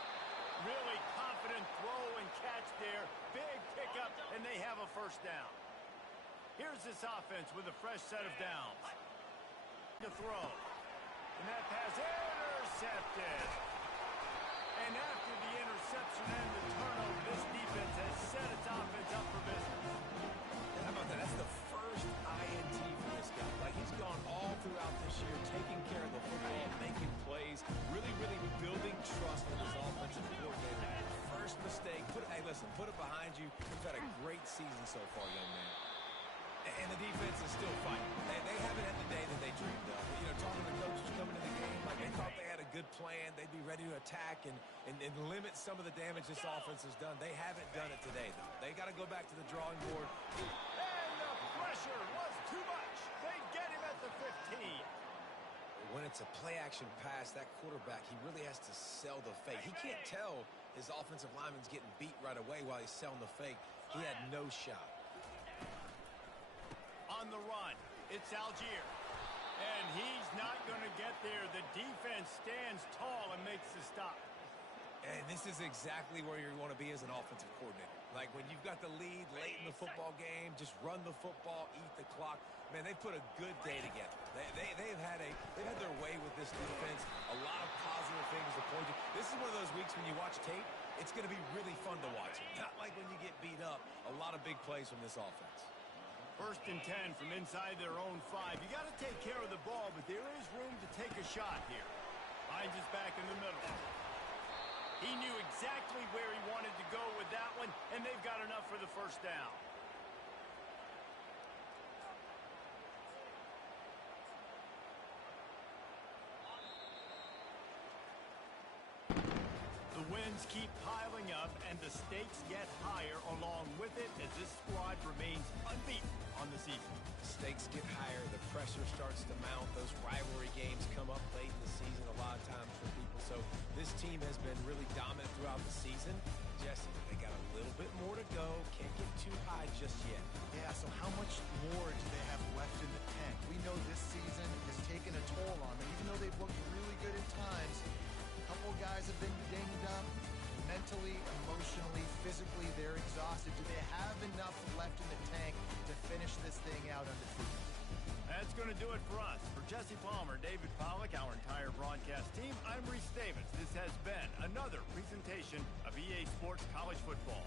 Really confident throw and catch there. Big pickup, and they have a 1st down. Here's this offense with a fresh set of downs. To throw. And that pass intercepted. And after the interception and the turnover, this defense has set its offense up for business. How about that? That's the first INT for this guy. Like, he's gone all throughout this year, taking care of the football, making plays, really building trust with his offensive coordinator. First mistake. Hey, listen, put it behind you. You've had a great season so far, young man. And the defense is still fighting. They haven't had the day that they dreamed of. You know, talking to the coaches coming into the game, like they thought they had a good plan. They'd be ready to attack and limit some of the damage this offense has done. They haven't done it today, though. They got to go back to the drawing board. And the pressure was too much. They get him at the 15. When it's a play-action pass, that quarterback, he really has to sell the fake. He can't tell his offensive lineman's getting beat right away while he's selling the fake. He had no shot. On the run, it's Algier. And he's not going to get there. The defense stands tall and makes the stop. And this is exactly where you want to be as an offensive coordinator. Like when you've got the lead late in the football game, just run the football, eat the clock. Man, they've put a good day together. They've had their way with this defense. A lot of positive things to point to. This is one of those weeks when you watch tape, it's going to be really fun to watch. Not like when you get beat up. A lot of big plays from this offense. 1st and 10 from inside their own 5. You got to take care of the ball, but there is room to take a shot here. Hines is back in the middle. He knew exactly where he wanted to go with that one, and they've got enough for the 1st down. The wins keep piling up, and the stakes get higher along with it as this squad remains unbeaten on the season. Stakes get higher. The pressure starts to mount. Those rivalry games come up late in the season a lot of times for people. So this team has been really dominant throughout the season. Jesse, they got a little bit more to go. Can't get too high just yet. Yeah, so how much more do they have left in the tank? We know this season has taken a toll on them. Even though they've looked really good at times, a couple of guys have been dinged up. Mentally, emotionally, physically, they're exhausted. Do they have enough left in the tank to finish this thing out undefeated? That's going to do it for us. For Jesse Palmer, David Pollack, our entire broadcast team, I'm Reese Davis. This has been another presentation of EA Sports College Football.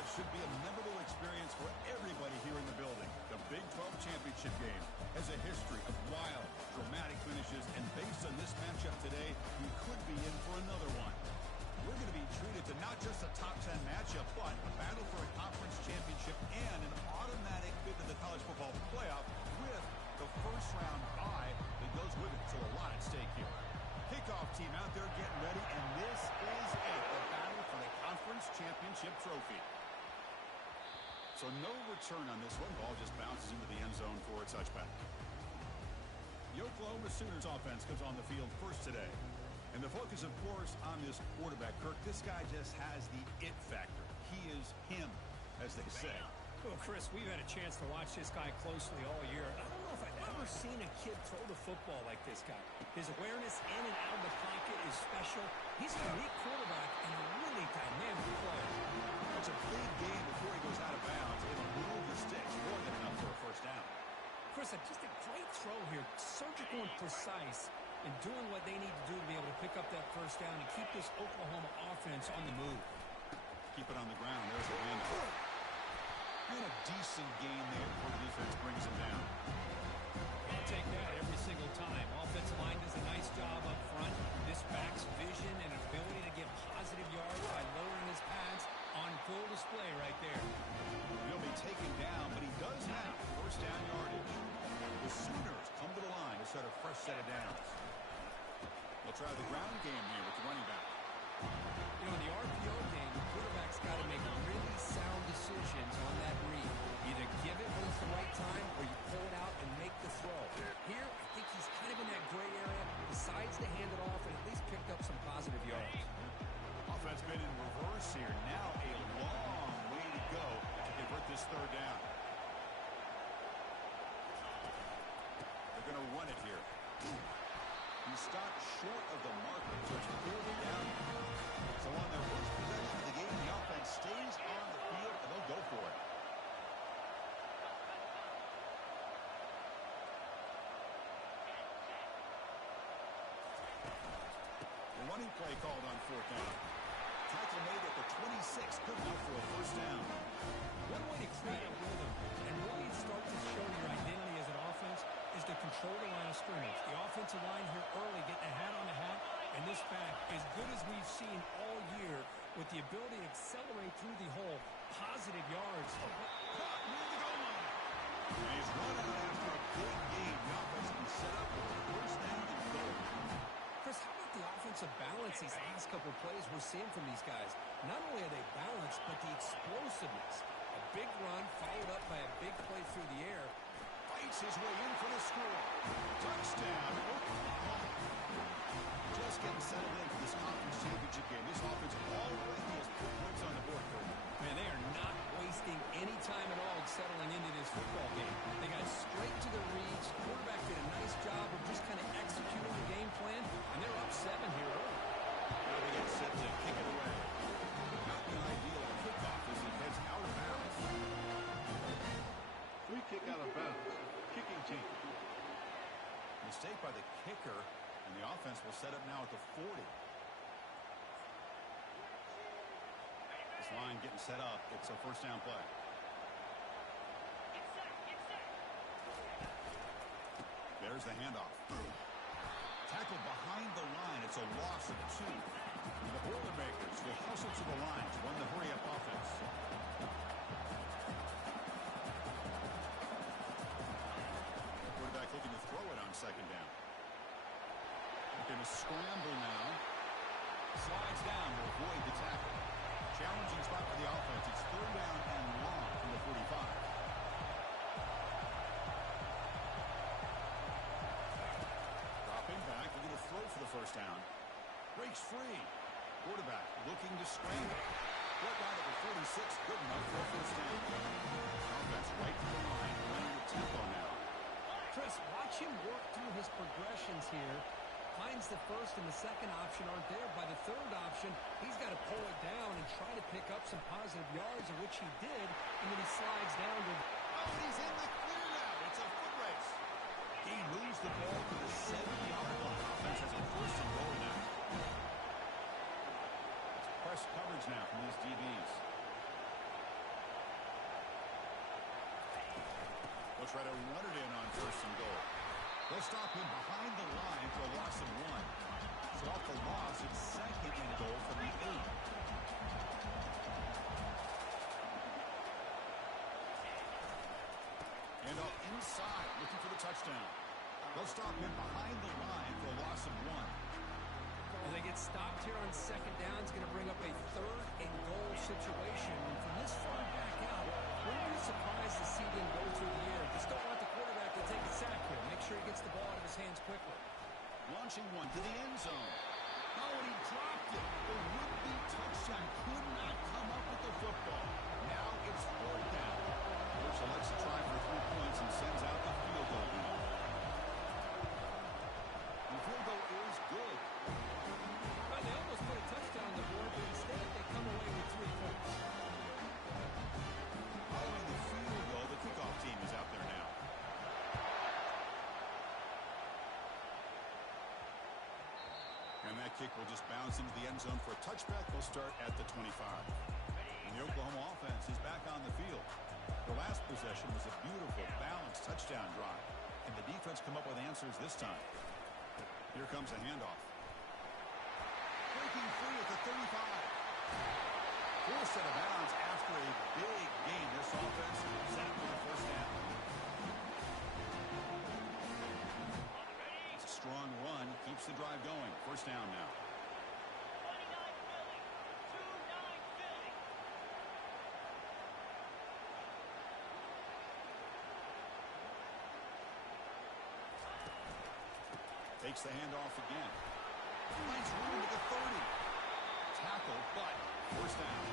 what should be a memorable experience for everybody here in the building. The Big 12 championship game has a history of wild, dramatic finishes, and based on this matchup today, we could be in for another one. We're going to be treated to not just a top 10 matchup, but a battle for a conference championship and an automatic bid to the college football playoff with the first round bye that goes with it. So a lot at stake here. Kickoff team out there getting ready, and this is it, the battle for the conference championship trophy. So no return on this one. Ball just bounces into the end zone for a touchback. The Oklahoma Sooners offense comes on the field first today. And the focus, of course, on this quarterback, Kirk. This guy just has the it factor. He is him, as they say. Well, Chris, we've had a chance to watch this guy closely all year. I don't know if I've ever seen a kid throw the football like this guy. His awareness in and out of the pocket is special. He's a unique quarterback and a really dynamic player. It's a big game before he goes out of bounds. It'll move the sticks more than enough for a first down. Chris, just a great throw here. Surgical and precise in doing what they need to do to be able to pick up that first down and keep this Oklahoma offense on the move. Keep it on the ground. There's the handoff. And a decent gain there before the defense brings him down. I'll take that every single time. Offensive line does a nice job up front. This back's vision and ability to get positive yards by lowering his pads on full display right there. He'll be taken down, but he does have first down yardage. The Sooners come to the line to set a fresh set of downs. They'll try the ground game here with the running back. You know, in the RPO game, the quarterback's got to make really sound decisions on that read. Either give it when it's the right time or you pull it out and make the throw. Here, I think he's kind of in that gray area, decides to hand it off and at least picked up some positive yards. Offense been in reverse here. Now a long way to go to convert this third down. They're going to run it here. He stopped short of the marker, so it's 4th down. So on their first possession of the game, the offense stays on the field, and they'll go for it. The running play called on 4th down. Tackle made at the 26, good enough for a first down. One way to create a rhythm and really start to show your identity as an offense is to control the line of scrimmage. The offensive line here early getting a hat on the hat, and this back, as good as we've seen all year, with the ability to accelerate through the hole, positive yards. Caught near the goal line. And he's run out after a big game. The offense can set up with a first down and goal. Chris, how about the offensive balance these last couple plays we're seeing from these guys? Not only are they balanced, but the explosiveness. A big run followed up by a big play through the air. Fights his way in for the score. Touchdown, Oklahoma. Just getting settled in for this conference championship game. This offense already has put points on the board for them. Man, they are not wasting any time at all settling into this football game. They got straight to the reads. Quarterback did a nice job of just kind of executing the game plan, and they're up 7 here early. Now they get set to kick it away. Not the ideal kickoff as it heads out of bounds. Free kick out of bounds. Kicking team. Mistake by the kicker, and the offense will set up now at the 40. This line getting set up. It's a first down play. There's the handoff. Tackled behind the line. It's a loss of 2. And the Boilermakers will hustle to the line to run the hurry-up offense. Quarterback looking to throw it on second down. Looking to scramble now. Slides down to avoid the tackle. Challenging spot for the offense. It's 3rd down and long from the 45. Dropping back, looking to throw for the first down. Breaks free. Quarterback looking to scramble. Brought down at the 46, good enough for a first down. Offense right to the line, running with tempo now. Chris, watch him work through his progressions here. Finds the first and the second option aren't there. By the third option, he's got to pull it down and try to pick up some positive yards, of which he did, and then he slides down to... Oh, he's in the clear now. It's a foot race. He moves the ball to the 7-yard line. Offense has a first and goal now. It's press coverage now from these DBs. try to run it in on 1st and goal. They'll stop him behind the line for a loss of 1. So off the loss, it's 2nd and goal from the 8. And off inside, looking for the touchdown. They'll stop him behind the line for a loss of 1. And they get stopped here on 2nd down. It's going to bring up a 3rd and goal situation. And from this far back out, wouldn't be surprised to see them go through the air. Just don't want the quarterback to take a sack here. Make sure he gets the ball out of his hands quickly. Launching one to the end zone. Oh, and he dropped it. The would-be touchdown could not come up with the football. Now it's 4th down. Coach elects to try for 3 points and sends out the field goal unit. The field goal is good. Well, they almost put a touchdown on the board, but instead they come away with 3 points. Following the field goal, the kickoff team is out there now. And that kick will just bounce into the end zone for a touchback. They'll start at the 25. And the Oklahoma offense is back on the field. The last possession was a beautiful, balanced touchdown drive. And the defense come up with answers this time. Here comes a handoff. Breaking free at the 35. Forced out of bounds after a big gain. This offense is after the 1st down. It's a strong run. Keeps the drive going. 1st down now. Takes the handoff again. Finds room to the 30. Tackle, but 1st down.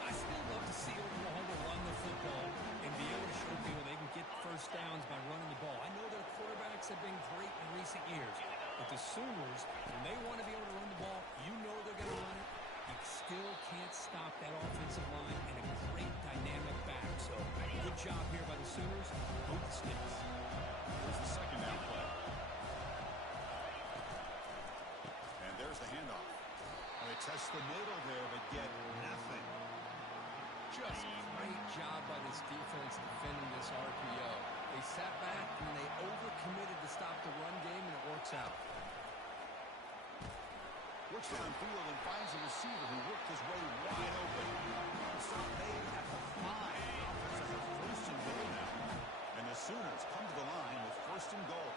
I still love to see Oklahoma run the football and be able to show people they can get 1st downs by running the ball. I know their quarterbacks have been great in recent years, but the Sooners, when they want to be able to run the ball, you know they're going to run it. You still can't stop that offensive line and a great dynamic back. So, good job here by the Sooners. Move the sticks. Here's the 2nd down play. And there's the handoff. They test the middle there, but get nothing. Just great job by this defense defending this RPO. They sat back and they overcommitted to stop the run game, and it works out. Works downfield and finds a receiver who worked his way wide open. The stop made at the 5. Offense has a 1st and goal now. And the Sooners come to the line with 1st and goal.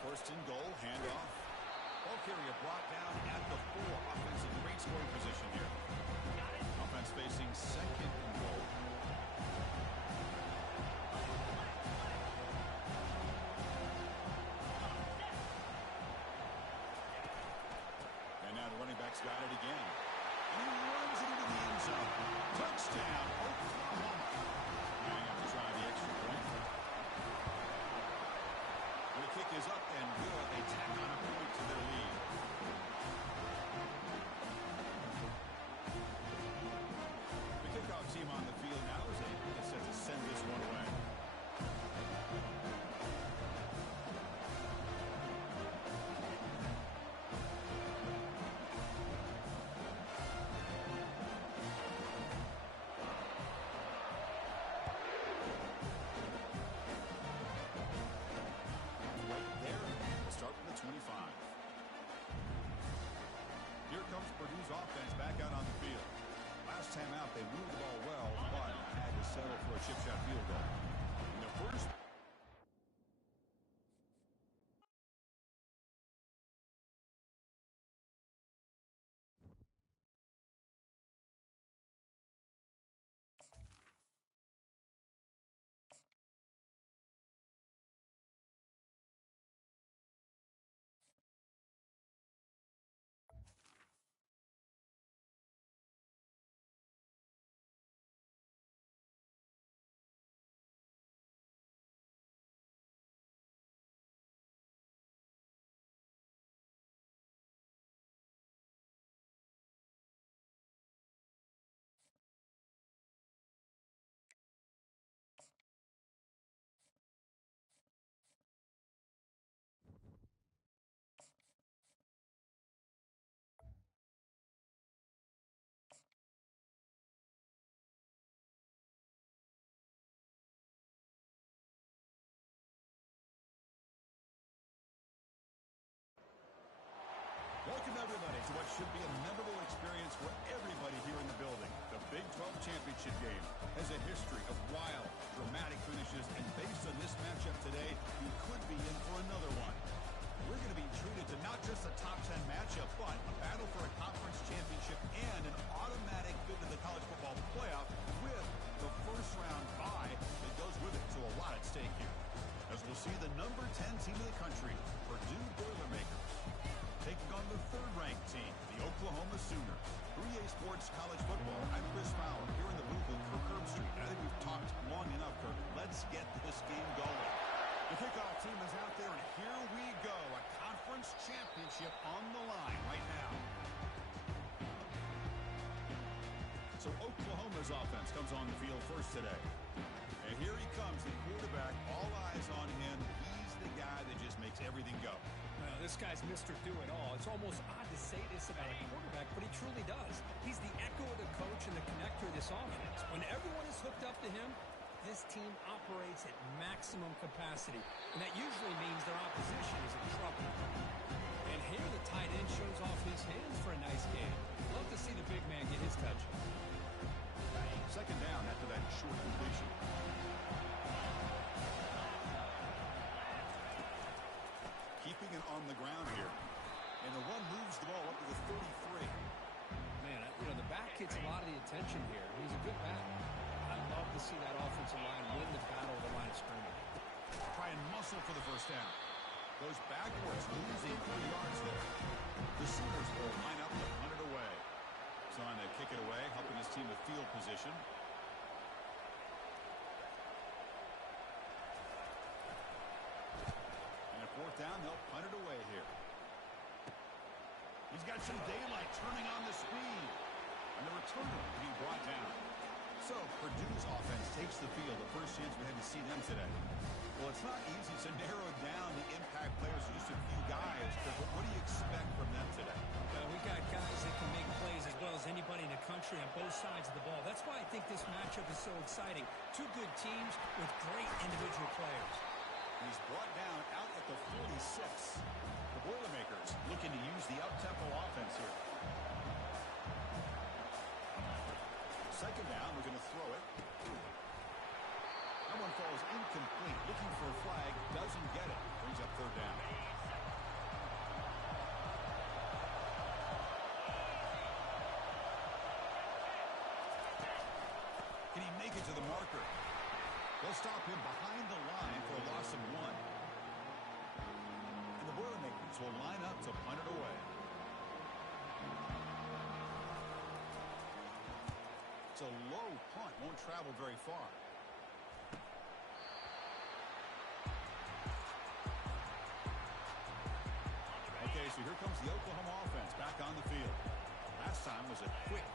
1st and goal, handoff. Ball carrier brought down at the 4. Offense in great scoring position here. Offense facing 2nd and goal. And now the running back's got it again. And he runs it into the end zone. Touchdown, Oklahoma. Now you have to try the extra point. The kick is up and good. They tack on a point to their lead. The kickoff team on the field now is set to send this one away. Offense back out on the field. Last time out, they moved the ball well, but had to settle for a chip shot field goal. In the first should be a memorable experience for everybody here in the building. The Big 12 championship game has a history of wild, dramatic finishes, and based on this matchup today, you could be in for another one. We're going to be treated to not just a top 10 matchup, but a battle for a conference championship and an automatic bid to the college football playoff with the first round bye that goes with it. So a lot at stake here. As we'll see the number 10 team in the country, Purdue Boilermakers, taking on the third-ranked team, the Oklahoma Sooners. 3A Sports College Football. I'm Chris Fowler here in the booth with Kirk Herbstreit. I think we've talked long enough, Kirk. Let's get this game going. The kickoff team is out there, and here we go. A conference championship on the line right now. So Oklahoma's offense comes on the field first today. And here he comes, the quarterback. All eyes on him. He's the guy that just makes everything go. Well, this guy's Mr. Do-It-All. It's almost odd to say this about a quarterback, but he truly does. He's the echo of the coach and the connector of this offense. When everyone is hooked up to him, this team operates at maximum capacity, and that usually means their opposition is in trouble. And here the tight end shows off his hands for a nice game. Love to see the big man get his touch. Second down after that short completion. Keeping it on the ground here. And the run moves the ball up to the 33. Man, the back gets a lot of the attention here. He's a good back. I'd love to see that offensive line win the battle of the line of scrimmage. Try and muscle for the first down. Goes backwards, losing 3 yards there. The Sooners will line up to punt it away. Trying to kick it away, helping his team with field position. And a fourth down, they'll punt it away here. He's got some daylight turning on the speed. And the returner being brought down. So Purdue's offense takes the field. The first chance we had to see them today. Well, it's not easy to narrow down the impact players, just a few guys. But what do you expect from them today? Well, we got guys that can make plays as well as anybody in the country on both sides of the ball. That's why I think this matchup is so exciting. Two good teams with great individual players. He's brought down out at the 46. The Boilermakers looking to use the up-tempo offense here. Second down, we're going to throw it. That one falls incomplete. Looking for a flag, doesn't get it. Brings up third down. Can he make it to the marker? They'll stop him behind the line for a loss of 1. And the Boilermakers will line up to punt it away. It's a low punt, won't travel very far. Okay, so here comes the Oklahoma offense back on the field. Last time was a quick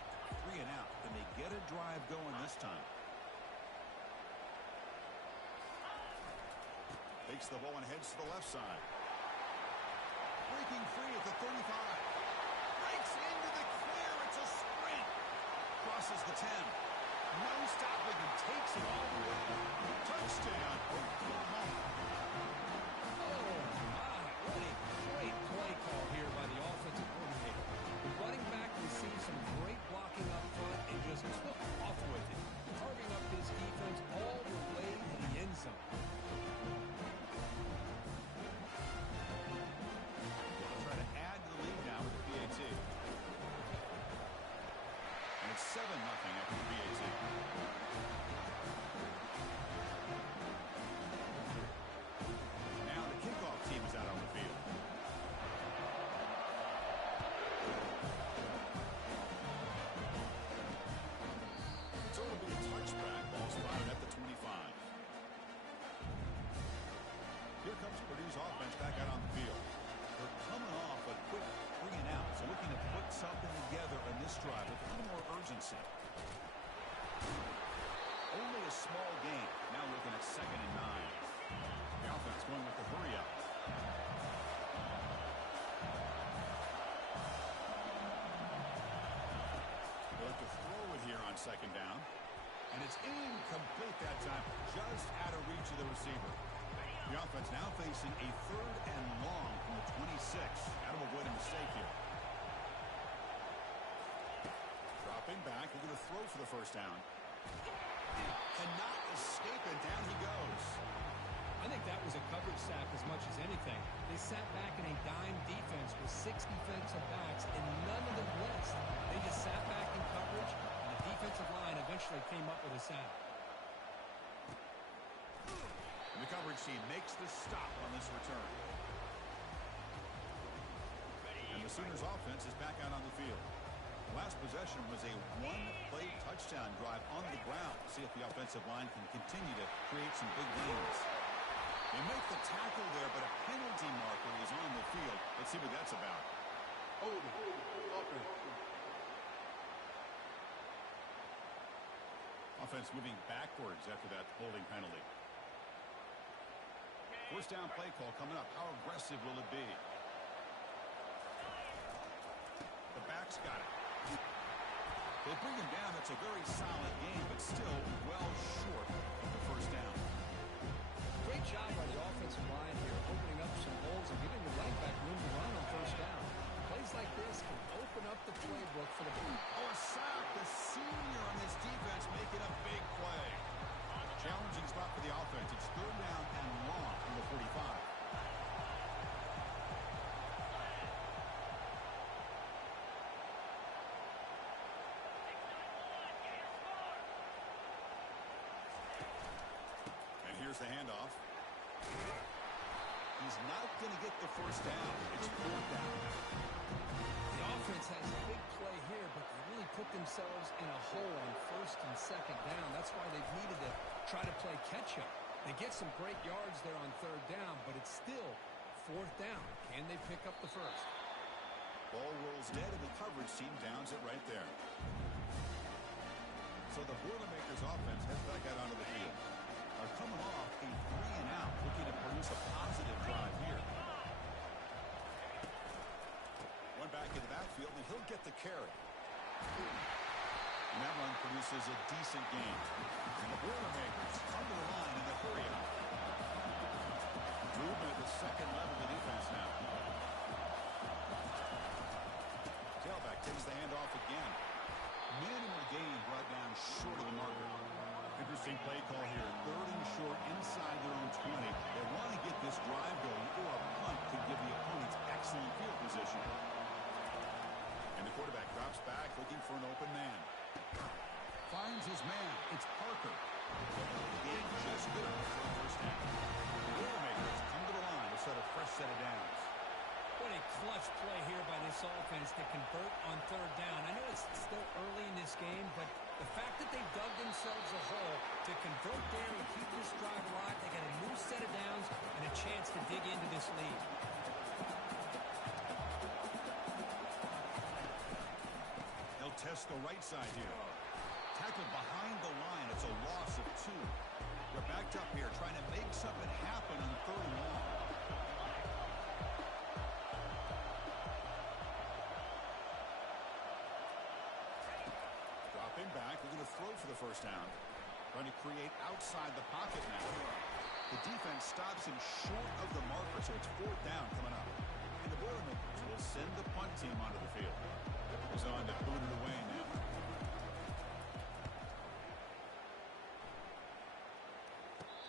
3 and out. Can they get a drive going this time? Takes the ball and heads to the left side. Breaking free at the 35. Breaks into the clear. It's a sprint. Crosses the 10. No stopping and takes it all the way. Touchdown, Oklahoma. Oh, my. What a great play call here by the offensive coordinator. The running back received some great blocking up front and just took off with it, carving up his defense all the way to the end zone. They'll try to add to the lead now with the PAT. And it's 7-0 after the PAT. Now the kickoff team is out on the field. So it'll be a touchback. Ball spotted at the 25. Here comes Purdue's offense back out on the field. They're coming off a quick 3 and out, so looking to put something together in this drive with a little more urgency. Only a small gain. Now looking at 2nd and 9. The offense going with the hurry up. They'll have to throw it here on 2nd down. And it's incomplete that time. Just out of reach of the receiver. The offense now facing a 3rd and long from the 26. Got to avoid a mistake here. Dropping back, looking to throw for the first down. Cannot escape, and down he goes. I think that was a coverage sack as much as anything. They sat back in a dime defense with 6 defensive backs, and none of them blitzed. They just sat back in coverage, and the defensive line eventually came up with a sack. And the coverage team makes the stop on this return. And the Sooners offense is back out on the field. Last possession was a one-play touchdown drive on the ground. See if the offensive line can continue to create some big gains. They make the tackle there, but a penalty marker is on the field. Let's see what that's about. Offense moving backwards after that holding penalty. First down play call coming up. How aggressive will it be? The back's got it. They bring him down. That's a very solid game, but still well short of the first down. Great job by the offensive line here, opening up some holes and giving the running back room to run on first down. Plays like this can open up the playbook for the team. Oh, a sack. The senior on this defense making a big play. Challenging spot for the offense. It's third down and long from the 45. Here's the handoff. He's not going to get the first down. It's fourth down. The offense has a big play here, but they really put themselves in a hole on first and second down. That's why they've needed to try to play catch-up. They get some great yards there on third down, but it's still fourth down. Can they pick up the first? Ball rolls dead, and the coverage team downs it right there. So the Boilermakers offense heads back out onto the field. Are coming off a 3-and-out, looking to produce a positive drive here. One back in the backfield, and he'll get the carry. And that run produces a decent gain. And the Boilermakers come to the line in the hurry-up. Movement at the second level of the defense now. Tailback takes the handoff again. Minimal gain brought down short of the marker. Interesting play call here. Third and short inside their own 20. They want to get this drive going, or a punt could give the opponents excellent field position. And the quarterback drops back, looking for an open man. Finds his man. It's Parker. And just good enough for a first down. The Boilermakers come to the line to set a fresh set of downs. What a clutch play here by this offense to convert on third down. I know it's still early in this game, but the fact that they dug themselves a hole to convert there and keep this drive alive, they got a new set of downs and a chance to dig into this lead. They'll test the right side here. Tackled behind the line. It's a loss of 2. They're backed up here trying to make something happen on third and long. Back, looking to throw for the first down. Trying to create outside the pocket now. The defense stops him short of the marker, so it's fourth down coming up. And the Boilermakers will send the punt team onto the field. He's on to boot it away now.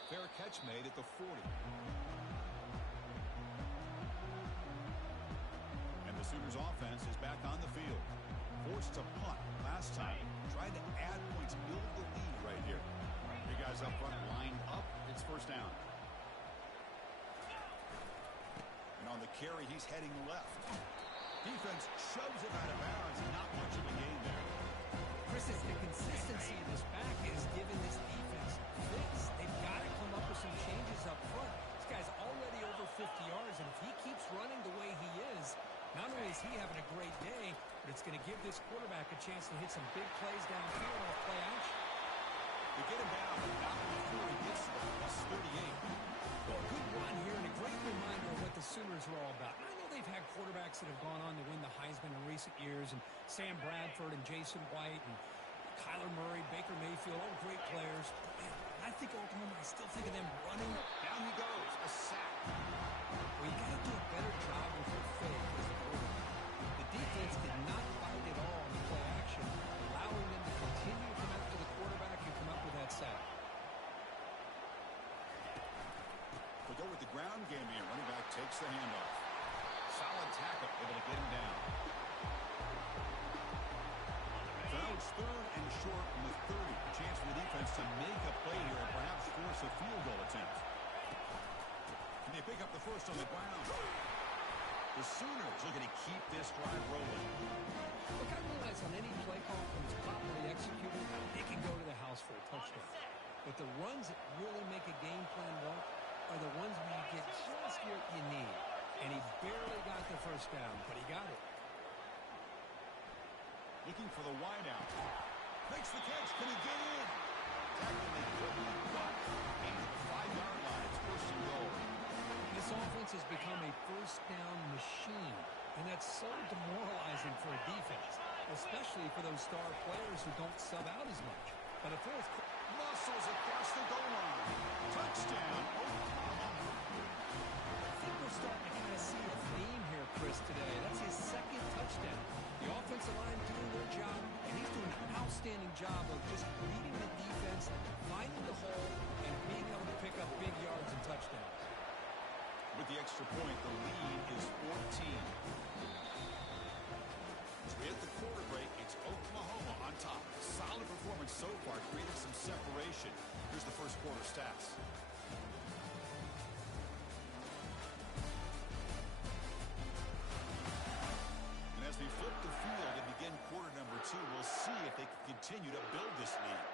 Fair catch made at the 40. And the Sooners offense is back on the field. Forced to punt last time. Trying to add points, build the lead right here. You guys up front lined up. It's first down. And on the carry, he's heading left. Defense shoves him out of bounds, and not much of a gain there. Chris, it's the consistency of this back is giving this defense fits. They've got to come up with some changes up front. This guy's already over 50 yards, and if he keeps running the way he is, not only is he having a great day, but it's going to give this quarterback a chance to hit some big plays downfield off play action. They get him down, but not before he gets to the +38. Well, a good run here and a great reminder of what the Sooners are all about. I know they've had quarterbacks that have gone on to win the Heisman in recent years, and Sam Bradford and Jason White and Kyler Murray, Baker Mayfield, all great players. Man, I think Oklahoma, I still think of them running. Down he goes, a sack. Well, you got to do a better job with your fake as a quarterback. The defense did not fight at all on the play action, allowed game here. Running back takes the handoff. Solid tackle, able to get him down. So now it's 3rd and short from the 30. A chance for the defense to make a play here and perhaps force a field goal attempt. And they pick up the first on the ground. The Sooners looking to keep this drive rolling. Look, I realize on any play call, when it's properly executed, it can go to the house for a touchdown. But the runs that really make a game plan work are the ones where you get just what you need. And he barely got the first down, but he got it. Looking for the wideout. Makes the catch. Can he get in? Tackling the equipment, but aimed at the 5-yard line. It's first and goal. This offense has become a first down machine, and that's so demoralizing for a defense, especially for those star players who don't sub out as much. But a fourth muscles across the goal line. Touchdown, Oklahoma. I think we're starting to kind of see a theme here, Chris, today. That's his 2nd touchdown. The offensive line doing their job, and he's doing an outstanding job of just reading the defense, finding the hole, and being able to pick up big yards and touchdowns. With the extra point, the lead is 14. As we hit the quarter break, it's Oklahoma on top. Solid performance so far, creating some separation. Here's the first quarter stats. And as we flip the field and begin quarter number 2, we'll see if they can continue to build this lead.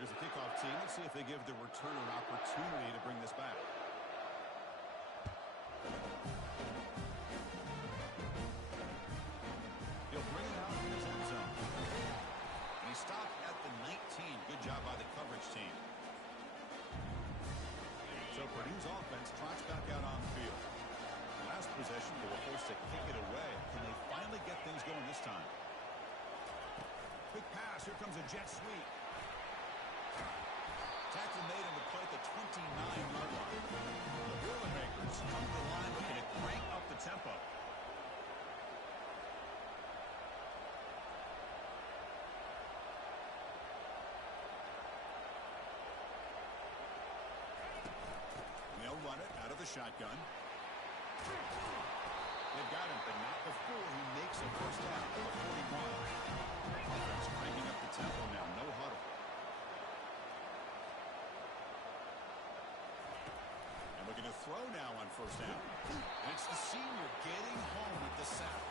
Here's the kickoff team. Let's see if they give the returner an opportunity to bring this back. He'll bring it out in his end zone. And he stopped at the 19. Good job by the coverage team. So Purdue's offense trots back out on the field. Last possession, they were forced to kick it away. Can they finally get things going this time? Quick pass. Here comes a jet sweep. Tackle made on the play at the 29-yard line. The Boilermakers come to the line looking to crank up the tempo. They'll run it out of the shotgun. They've got him, but not before he makes a first down at the 41. Offense cranking up the tempo now. No huddle. Looking to throw now on first down. And it's the senior getting home with the sack.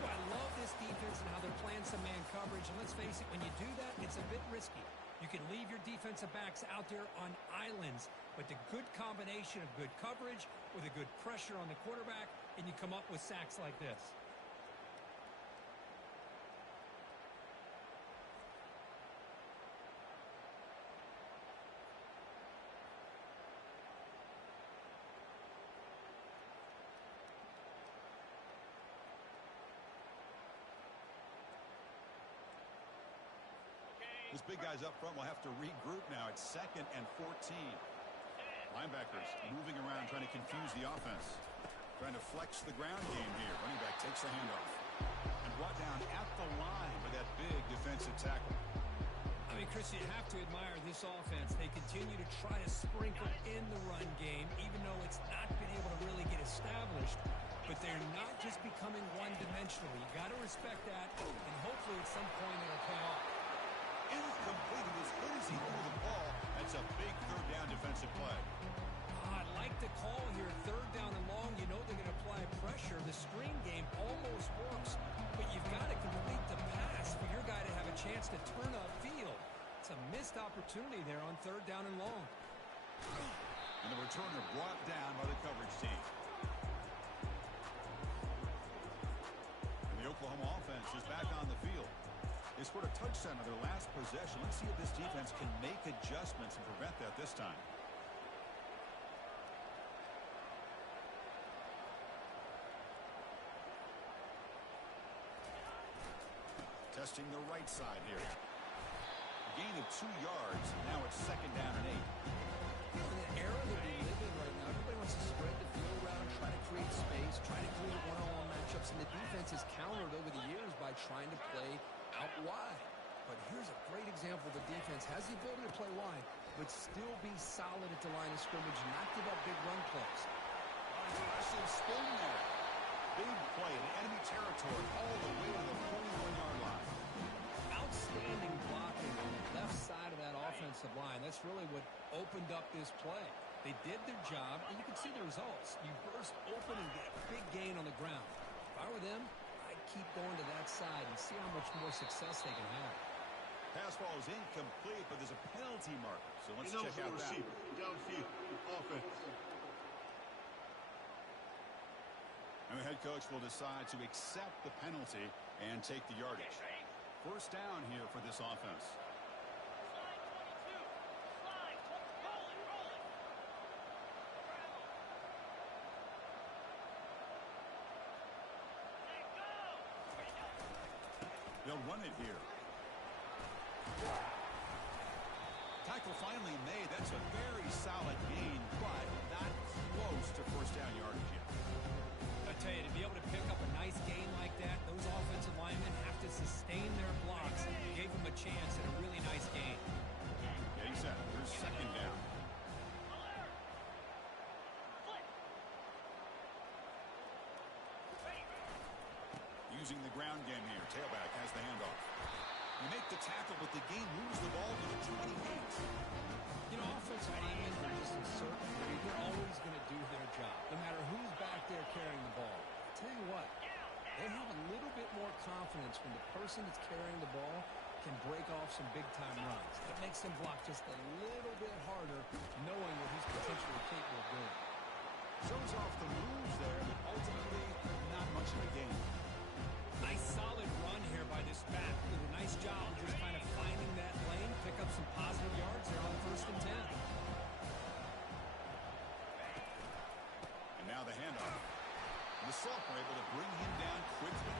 Oh, I love this defense and how they're playing some man coverage. And let's face it, when you do that, it's a bit risky. You can leave your defensive backs out there on islands, but the good combination of good coverage with a good pressure on the quarterback, and you come up with sacks like this. These big guys up front will have to regroup now. It's 2nd and 14. Linebackers moving around, trying to confuse the offense. Trying to flex the ground game here. Running back takes the handoff. And brought down at the line with that big defensive tackle. I mean, Chris, you have to admire this offense. They continue to try to sprinkle in the run game, even though it's not been able to really get established. But they're not just becoming one-dimensional. You got to respect that, and hopefully at some point it'll pay off. Incomplete. As good as he threw the ball, that's a big third down defensive play. I like the call here. 3rd down and long. You know they're going to apply pressure. The screen game almost works, but you've got to complete the pass for your guy to have a chance to turn upfield. It's a missed opportunity there on 3rd down and long. And the returner brought down by the coverage team. And the Oklahoma offense is back on the field. They scored a touchdown on their last possession. Let's see if this defense can make adjustments and prevent that this time. Testing the right side here. A gain of 2 yards. Now it's 2nd down and 8. In the era that we live in right now, everybody wants to spread the field around, try to create space, try to create one-on-one matchups, and the defense has countered over the years by trying to play out wide. But here's a great example. The defense has the ability to play wide, but still be solid at the line of scrimmage, not give up big run plays. Aggressive spin there. Big play in enemy territory all the way to the 41-yard line. Outstanding blocking on the left side of that offensive line. That's really what opened up this play. They did their job, and you can see the results. You burst open and get a big gain on the ground. If I were them, I'd keep going to that side and see how much more success they can have. Pass ball is incomplete, but there's a penalty marker. So let's check out that. Receiver, downfield, offense. And the head coach will decide to accept the penalty and take the yardage. First down here for this offense. They'll run it here. Tackle finally made. That's a very solid gain, but not close to first down yardage yet. I tell you, to be able to pick up a nice gain like that, those offensive linemen have to sustain their blocks. Gave them a chance at a really nice gain. Getting set. Here's second down. Using the ground game here. Tailback has the handoff. You make the tackle, but the game moves the ball to the 28. You know, offensive linemen are just in certain ways. They're always going to do their job, no matter who's back there carrying the ball. I'll tell you what, they have a little bit more confidence when the person that's carrying the ball can break off some big-time runs. It makes them block just a little bit harder, knowing what he's potentially capable of doing. Shows off the moves there, but ultimately not much of a gain. Nice solid run here by this back. Did a nice job just kind of finding that lane, pick up some positive yards there on first and 10. And now the handoff. The Salk were able to bring him down quickly.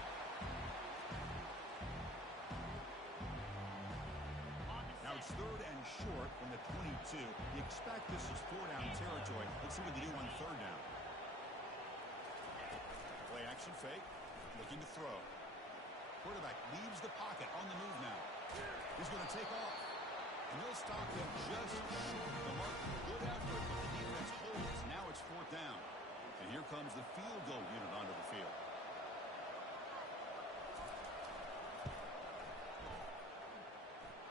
Now it's third and short from the 22. You expect this is four-down territory. Let's see what they do on third down. Play action fake. Looking to throw. Quarterback leaves the pocket on the move now. He's going to take off. And they'll stop him just short of the mark. Good effort, but the defense holds. Now it's fourth down. And here comes the field goal unit onto the field.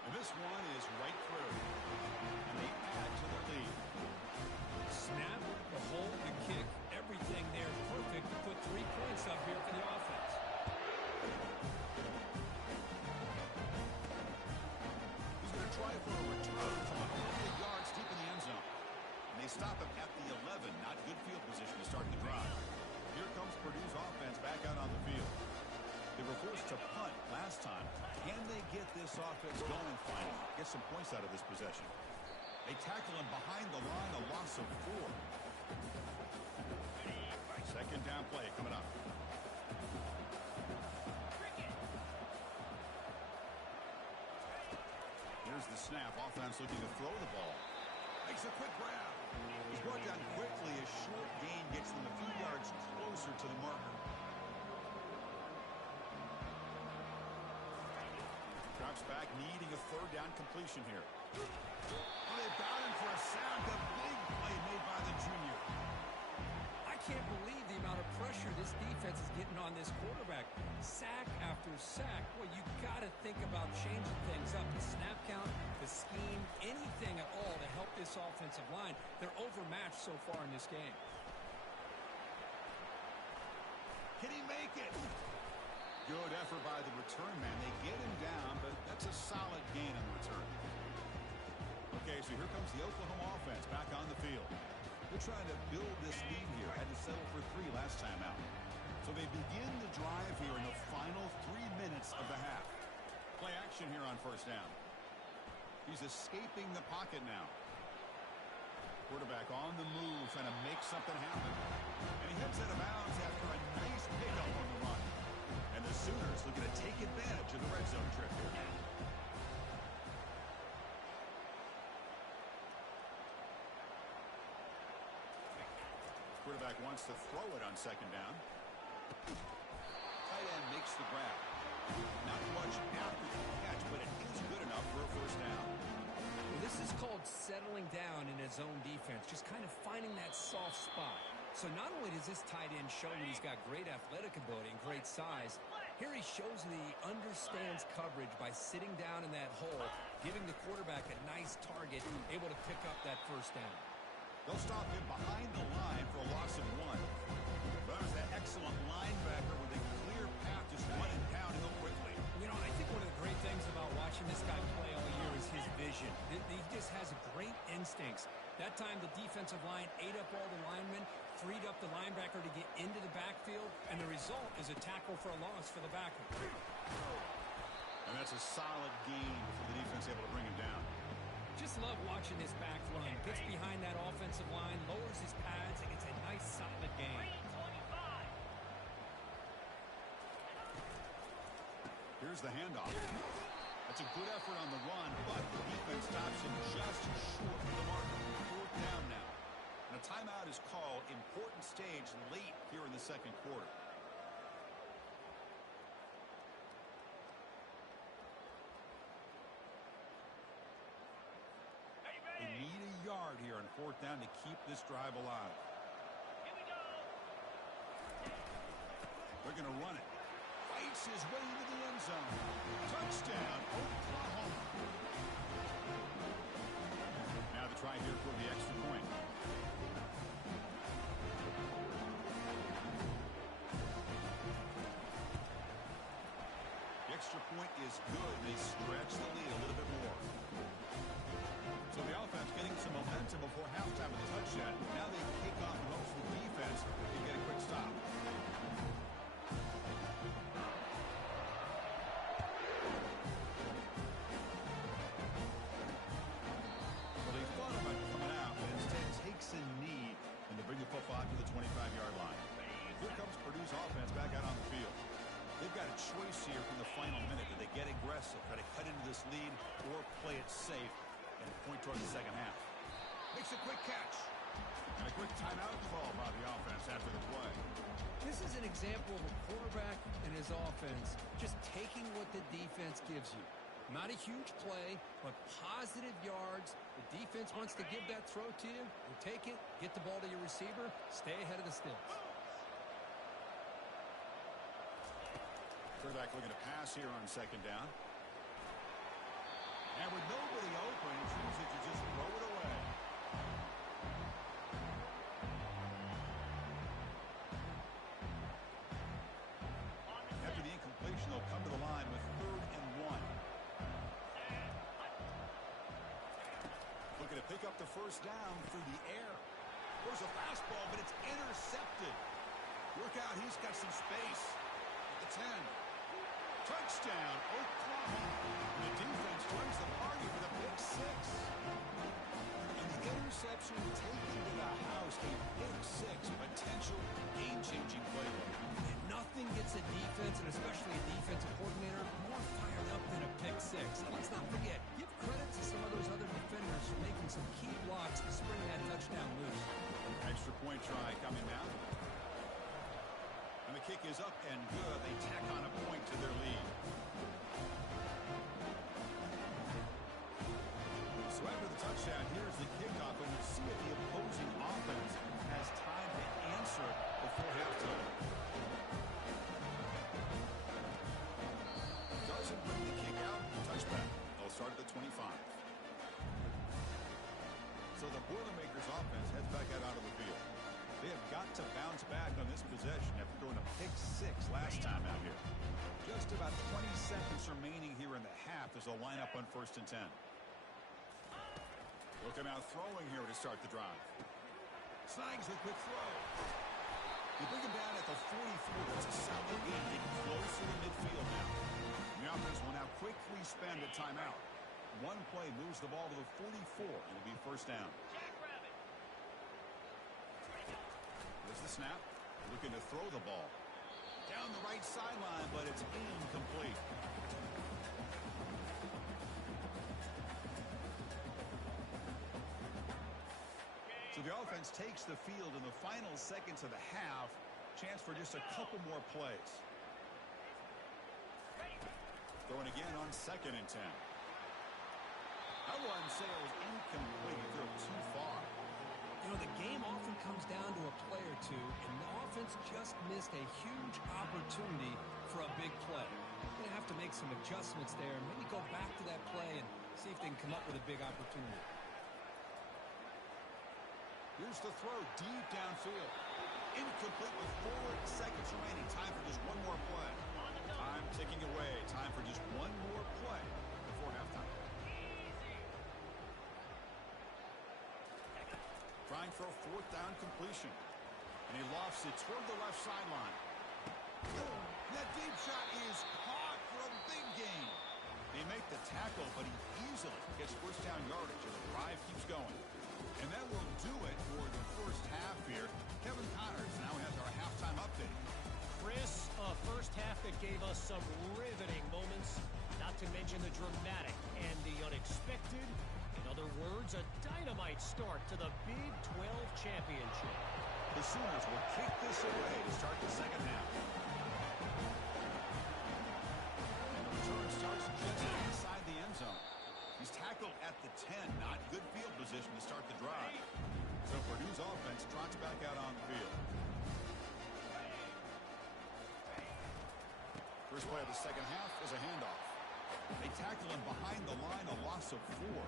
And this one is right through. And they add to the lead. Snap, the hold, the kick, everything there perfect to put 3 points up here for the offense. He's going to try for a return from 100 yards deep in the end zone. And they stop him at the 11. Not good field position to start the drive. Here comes Purdue's offense back out on the field. They were forced to punt last time. Can they get this offense going finally? Get some points out of this possession. They tackle him behind the line, a loss of 4. Second down play coming up. Here's the snap. Offense looking to throw the ball. Makes a quick grab. He's brought down quickly. A short gain gets them a few yards closer to the marker. Drops back, needing a third down completion here. Oh, they've got him for a sack. A big play made by the junior. I can't believe the amount of pressure this defense is getting on this quarterback. Sack after sack. Well, you got to think about changing things up. The snap count, the scheme, anything at all to help this offensive line. They're overmatched so far in this game. Can he make it? Good effort by the return man. They get him down, but that's a solid gain on the return. Okay, so here comes the Oklahoma offense back on the field. They're trying to build this lead here. Had to settle for 3 last time out. So they begin the drive here in the final 3 minutes of the half. Play action here on first down. He's escaping the pocket now. Quarterback on the move, trying to make something happen. And he heads out of bounds after a nice pickup on the run. And the Sooners looking to take advantage of the red zone trip here. Quarterback wants to throw it on second down. Tight end makes the grab. Not much after the catch, but it is good enough for a first down. Well, This is called settling down in his own defense, just kind of finding that soft spot. So not only does this tight end show that he's got great athletic ability and great size, here he shows that he understands coverage by sitting down in that hole, giving the quarterback a nice target, able to pick up that first down. They'll stop him behind the line for a loss of 1. There's that excellent linebacker with a clear path, just running down to go quickly. You know, I think one of the great things about watching this guy play all year is his vision. He just has great instincts. That time, the defensive line ate up all the linemen, freed up the linebacker to get into the backfield, and the result is a tackle for a loss for the backer. And that's a solid gain for the defense able to bring him down. Just love watching this back run. Gets behind that offensive line, lowers his pads, and gets a nice solid gain. Here's the handoff. That's a good effort on the run, but the defense stops him just short of the mark. 4th down now. And a timeout is called. Important stage late here in the second quarter. They need a yard here on 4th down to keep this drive alive. They're going to run it. Fights his way into the end zone. Touchdown, Oklahoma. Now the try here for the extra point. The extra point is good. They stretch the lead a little bit more. So the offense getting some momentum before halftime with a touchdown. Now they kick off and hope for the defense to get a quick stop. Well, they thought about coming out, but instead takes a knee and to bring the football out to the 25-yard line. Here comes Purdue's offense back out on the field. They've got a choice here from the final minute. Do they get aggressive, try to cut into this lead, or play it safe and point toward the second half? Makes a quick catch. And a quick timeout call by the offense after the play. This is an example of a quarterback and his offense just taking what the defense gives you. Not a huge play, but positive yards. The defense wants to give that throw to you. You take it, get the ball to your receiver, stay ahead of the stills. Quarterback looking to pass here on 2nd down. And with nobody open, he chooses to just throw it away. After the incompletion, they'll come to the line with 3rd and 1. Looking to pick up the first down through the air. There's a fastball, but it's intercepted. Look out, he's got some space. At the 10. Touchdown, Oklahoma. The defense joins the party for the pick 6. And the interception taken to the house. A pick 6, potential game-changing play. And nothing gets a defense, and especially a defensive coordinator, more fired up than a pick 6. And let's not forget, give credit to some of those other defenders for making some key blocks to spring that touchdown loose. Extra point try coming now. And the kick is up and good. They tack on a point to their lead. So after the touchdown, here's the kickoff, and we'll see if the opposing offense has time to answer before halftime. Doesn't bring the kick out. Touchback. They'll start at the 25. So the Boilermakers offense heads back out onto the field. They have got to bounce back on this possession after throwing a pick 6 last time out here. Just about 20 seconds remaining here in the half as they'll line up on 1st and 10. Looking out throwing here to start the drive. Snags the quick throw. They bring him down at the 44. That's a solid gain. Getting closer to midfield now. The offense will now quickly spend a timeout. One play moves the ball to the 44, and it'll be 1st down. There's the snap. Looking to throw the ball. Down the right sideline, but it's incomplete. So the offense takes the field in the final seconds of the half. Chance for just a couple more plays. Throwing again on 2nd and 10. That one sails incomplete. They're too far. You know, the game often comes down to a play or two, and the offense just missed a huge opportunity for a big play. They're going to have to make some adjustments there, maybe go back to that play and see if they can come up with a big opportunity. Here's the throw deep downfield. Incomplete with 4 seconds remaining. Time for just one more play. Time ticking away. Time for just one more play before halftime. Trying for a 4th down completion. And he lofts it toward the left sideline. That deep shot is caught for a big gain. They make the tackle, but he easily gets first down yardage, and the drive keeps going. And that will do it for the first half here. Kevin Connors now has our halftime update. Chris, a first half that gave us some riveting moments, not to mention the dramatic and the unexpected. In other words, a dynamite start to the Big 12 championship. The Sooners will kick this away to start the second half. And the return starts just inside the end zone. He's tackled at the 10. Not good field position to start the drive. So Purdue's offense trots back out on the field. First play of the second half is a handoff. They tackle him behind the line, a loss of 4.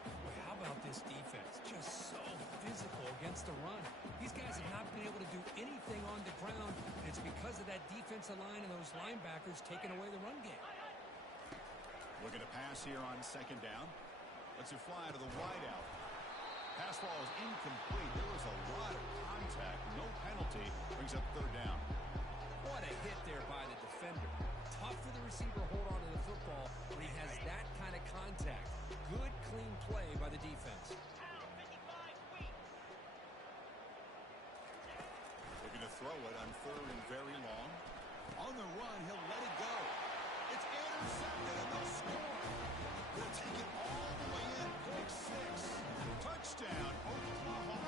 Boy, how about this defense? Just so physical against the run. These guys have not been able to do anything on the ground, and it's because of that defensive line and those linebackers taking away the run game. Looking to pass here on second down. Lets it fly to the wideout. Pass ball is incomplete. There was a lot of contact. No penalty. Brings up 3rd down. What a hit there by the defender. Tough for the receiver to hold on to the football when he has that kind of contact. Good, clean play by the defense. Looking to throw it on 3rd and very long. On the run, he'll let it go. It's intercepted and they'll score. They'll take it all the way in. Pick 6. Touchdown, Oklahoma.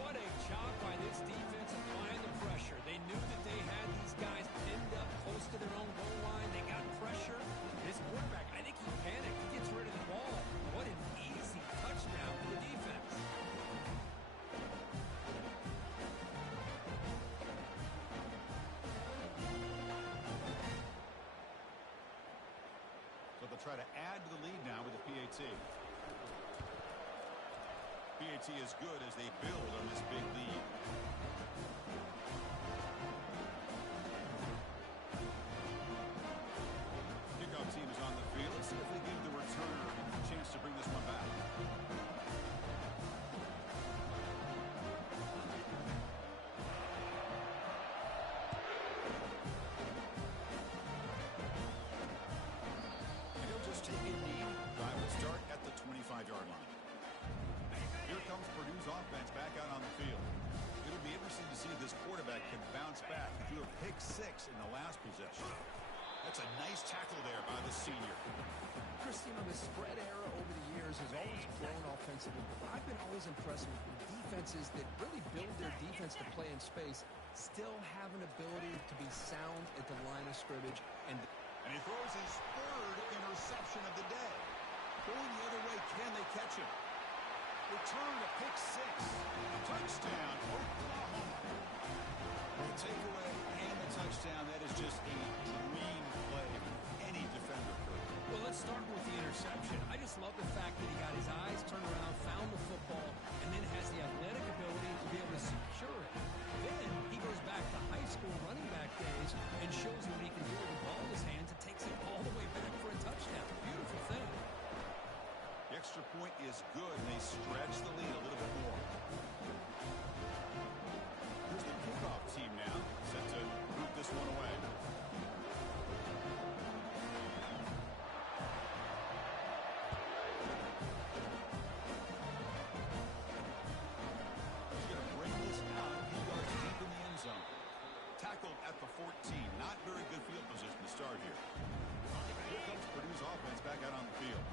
What a job by this defense applying the pressure. They knew that they had these guys pinned up close to their own goal line. They got pressure. This quarterback, I think he panicked. He gets rid of the ball. What an easy touchdown for the defense. So they'll try to add to the lead now with the PAT. PAT is good as they build on this big lead. Kickoff team is on the field. Let's see if they give the returner a chance to bring this one back. And he'll just take a knee. Drive will start at the 25-yard line. Here comes Purdue's offense back out on the field. It'll be interesting to see if this quarterback can bounce back. He threw a pick 6 in the last possession. That's a nice tackle there by the senior. Chris, you know, the spread era over the years has always grown offensively, but I've been always impressed with defenses that really build their defense to play in space, still have an ability to be sound at the line of scrimmage. And he throws his 3rd interception of the day. Going the other way, can they catch him? Return to pick 6. Touchdown, Oklahoma. The takeaway and the touchdown, that is just a dream play for any defender could. well, let's start with the interception. I just love the fact that he got his eyes turned around, found the football, and then has the athletic ability to be able to secure it. Then he goes back to high school running back days and shows what he can do with the ball in his hands and takes it all the way back for a touchdown. Beautiful thing. The extra point is good, and they stretch the lead a little bit more. Here's the kickoff team now, set to root this one away. He's going to bring this out a few yards deep in the end zone. Tackled at the 14. Not very good field position to start here. Here comes Purdue's offense back out on the field.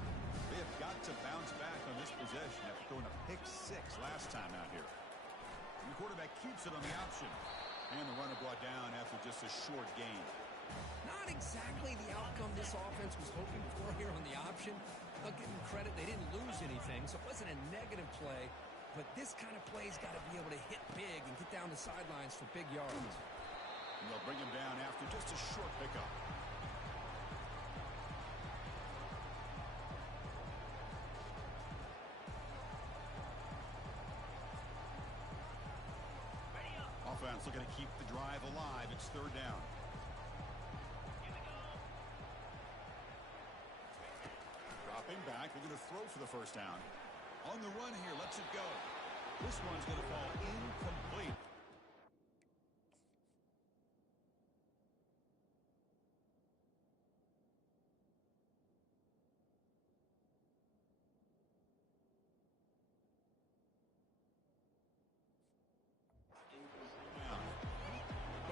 They have got to bounce back on this possession after throwing a pick 6 last time out here. And the quarterback keeps it on the option. And the runner brought down after just a short gain. Not exactly the outcome this offense was hoping for here on the option. They'll give them credit. They didn't lose anything, so it wasn't a negative play. But this kind of play's got to be able to hit big and get down the sidelines for big yards. And they'll bring him down after just a short pickup. Offense looking to keep the drive alive. It's third down. Dropping back, looking to throw for the first down. On the run here, lets it go. This one's going to fall incomplete.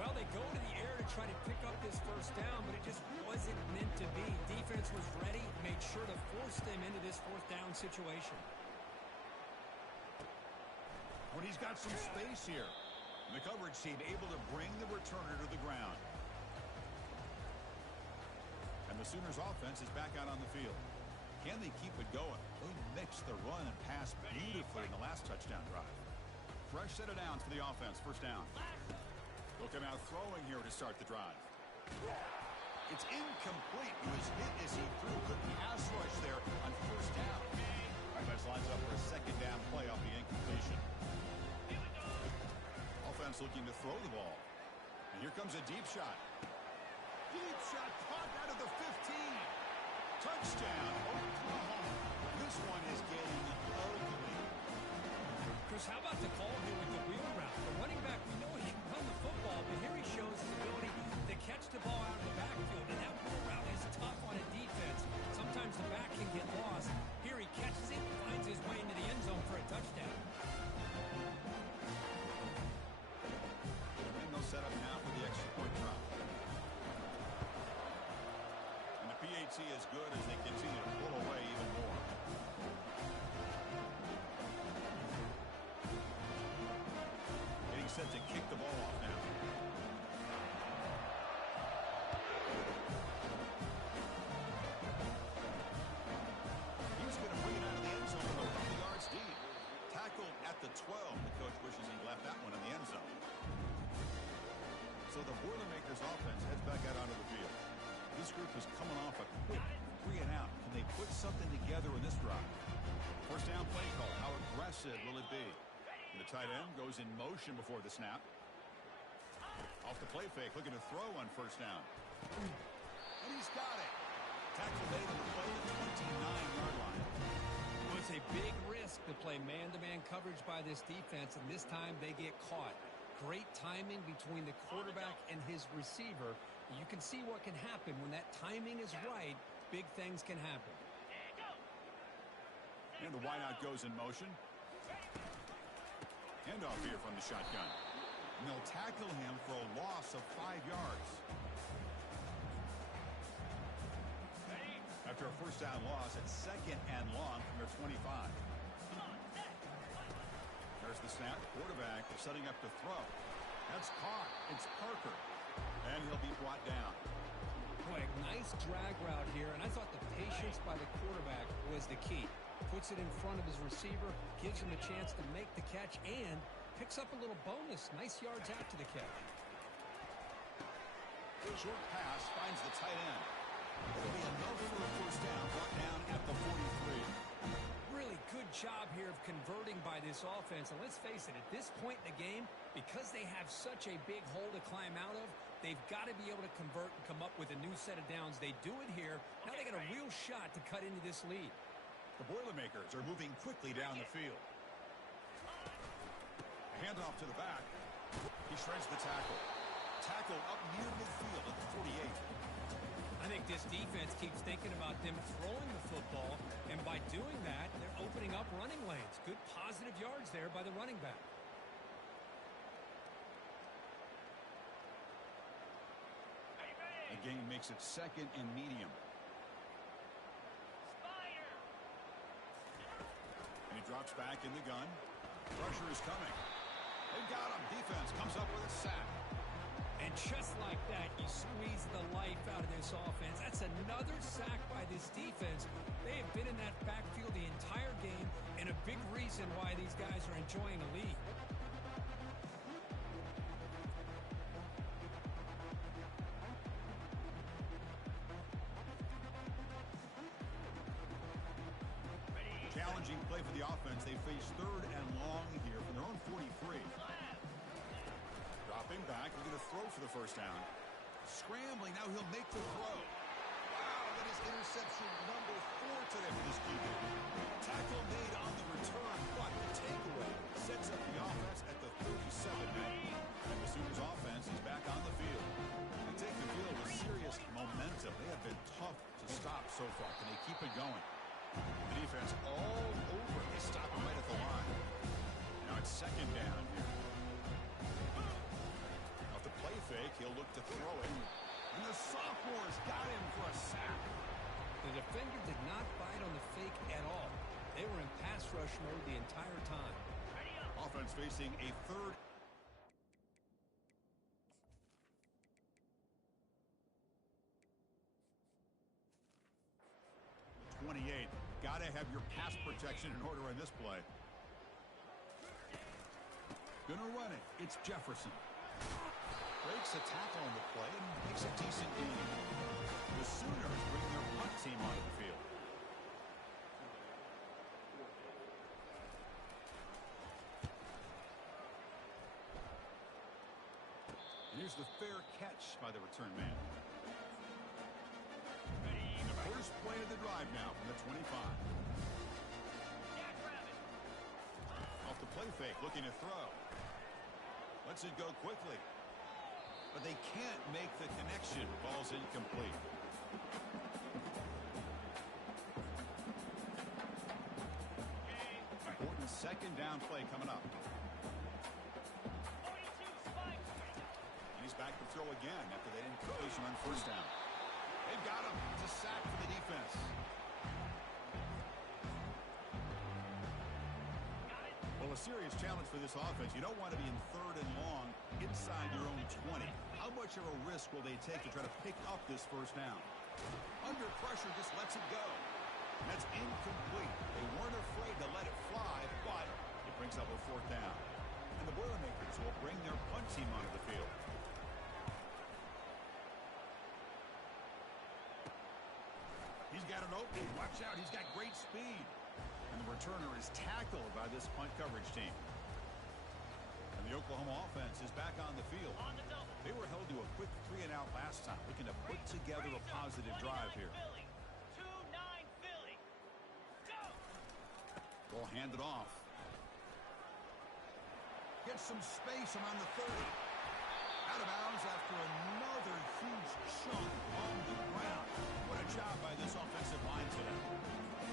Well, they go to the air to try to pick up this first down, but it just wasn't meant to be. Defense was ready, made sure to force them into this fourth down situation. When he's got some space here. The coverage team able to bring the returner to the ground. And the Sooners offense is back out on the field. Can they keep it going? They mixed the run and pass beautifully in the last touchdown drive. Fresh set of downs for the offense. First down. Looking out throwing here to start the drive. It's incomplete. He was hit as he threw. Good pass rush there on first down. Offense lines up for a second down play off the incompletion. Offense looking to throw the ball. And here comes a deep shot. Deep shot caught out of the 15. Touchdown, Oklahoma. This one is getting ugly. Chris, how about the call here with the wheel route? The running back, we know he can run the football, but here he shows his ability to catch the ball out of the backfield. And that wheel route is tough on a defense. Sometimes the back can get lost. Here he catches it, finds his way into the end zone for a touchdown. And they'll set up now for the extra point drop. And the PAT is good as they continue to pull away even more. Getting set to kick the ball off now. He's going to bring it out of the end zone from a couple yards deep. Tackled at the 12. The coach wishes he left that one in the end zone. So the Boilermakers offense heads back out onto the field. This group is coming off a quick 3 and out. Can they put something together in this drive? First down play call. How aggressive will it be? And the tight end goes in motion before the snap. Off the play fake, looking to throw on first down. And he's got it. Tackle made on the play at the 29-yard line. Well, it's a big risk to play man-to-man coverage by this defense, and this time they get caught. Great timing between the quarterback and his receiver. You can see what can happen when that timing is right. Big things can happen. And the wideout goes in motion. Handoff here from the shotgun. And they'll tackle him for a loss of 5 yards. After a first down loss at second and long from their 25. There's the snap. Quarterback setting up to throw. That's caught. It's Parker. And he'll be brought down. Boy, nice drag route here, and I thought the patience by the quarterback was the key. Puts it in front of his receiver, gives him a chance to make the catch, and picks up a little bonus. Nice yards after the catch. Short pass finds the tight end. It'll be enough for a first down, brought down at the 43. Really good job here of converting by this offense. And let's face it, at this point in the game, because they have such a big hole to climb out of, they've got to be able to convert and come up with a new set of downs. They do it here. Now they got a real shot to cut into this lead. The Boilermakers are moving quickly down the field. A handoff to the back. He shreds the tackle. Tackle up near midfield at the 48. I think this defense keeps thinking about them throwing the football, and by doing that, they're opening up running lanes. Good positive yards there by the running back. The game makes it second and medium. And he drops back in the gun. Pressure is coming. They got him. Defense comes up with a sack. And just like that, you squeeze the life out of this offense. That's another sack by this this defense. They have been in that backfield the entire game, and a big reason why these guys are enjoying a lead. Challenging play for the offense. They face 3rd and long here from their own 43. Dropping back, looking to throw for the first down. Scrambling, now he'll make the throw. Wow, that is interception number 4 today for this QB. Tackle made on the return, but the takeaway sets up the offense at the 37-man. And the Sooners offense is back on the field. They take the field with serious momentum. They have been tough to stop so far. Can they keep it going? The defense all over. They stop him right at the line. Now it's 2nd down here. Off the play fake, he'll look to throw it. And the sophomore's got him for a sack. The defender did not bite on the fake at all. They were in pass rush mode the entire time. Offense facing a 3rd. Got to have your pass protection in order on this play. Gonna run it. It's Jefferson. Breaks a tackle on the play and makes a decent gain. The Sooners bring their punt team onto the field. Here's the fair catch by the return man. First play of the drive now from the 25. Off the play fake, looking to throw. Lets it go quickly. But they can't make the connection. Ball's incomplete. Important 2nd down play coming up. And he's back to throw again after they didn't complete him on 1st down. They've got him. It's a sack for the defense. Well, a serious challenge for this offense. You don't want to be in 3rd and long inside your own 20. How much of a risk will they take to try to pick up this 1st down? Under pressure, just lets it go. And that's incomplete. They weren't afraid to let it fly, but it brings up a 4th down. And the Boilermakers will bring their punt team onto the field. He's got an opening. Watch out. He's got great speed. And the returner is tackled by this punt coverage team. And the Oklahoma offense is back on the field. They were held to a quick 3-and-out last time, looking to put together a positive drive here. They'll hand it off. Get some space around the 30. Out of bounds after another huge chunk on the ground. What a job by this offensive line today.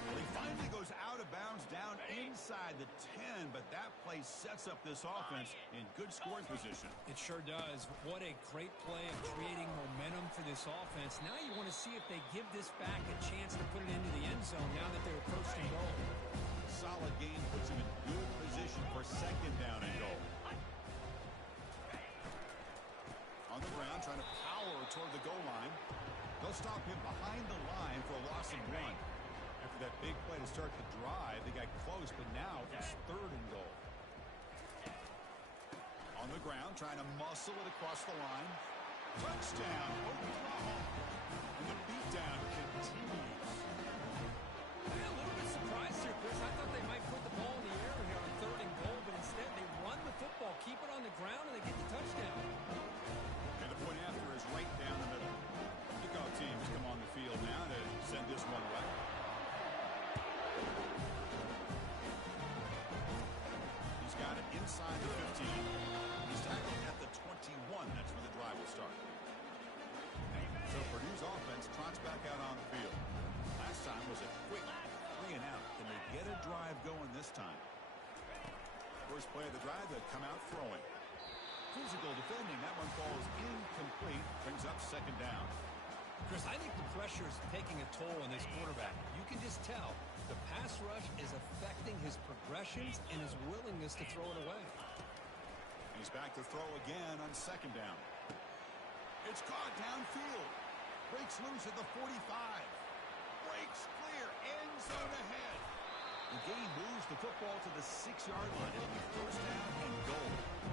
Well, he finally goes out of bounds down inside the 10, but that play sets up this offense in good scoring position. It sure does. What a great play of creating momentum for this offense. Now you want to see if they give this back a chance to put it into the end zone now that they're 1st and goal. Solid gain puts him in good position for 2nd down and goal. On the ground, trying to power toward the goal line. They'll stop him behind the line for a loss of 1. After that big play to start the drive, they got close, but now it's 3rd and goal. On the ground, trying to muscle it across the line. Touchdown, Oklahoma. And the beatdown continues. I'm a little bit surprised here, Chris. I thought they might put the ball in the air here on 3rd and goal, but instead they run the football, keep it on the ground, and they get the touchdown. And the point after is right down the middle. Kickoff teams come on the field now to send this one away. He's got it inside the 15. He's tackled at the 21. That's where the drive will start. So Purdue's offense trots back out on the field. Last time was a quick 3-and-out. Can they get a drive going this time? First play of the drive, they come out throwing. Physical defending. That one falls incomplete. Brings up 2nd down. Chris, I think the pressure is taking a toll on this quarterback. You can just tell the pass rush is affecting his progressions and his willingness to throw it away. He's back to throw again on 2nd down. It's caught downfield. Breaks loose at the 45. Great looks clear. End zone ahead. The game moves the football to the 6-yard line. It'll be first down and goal.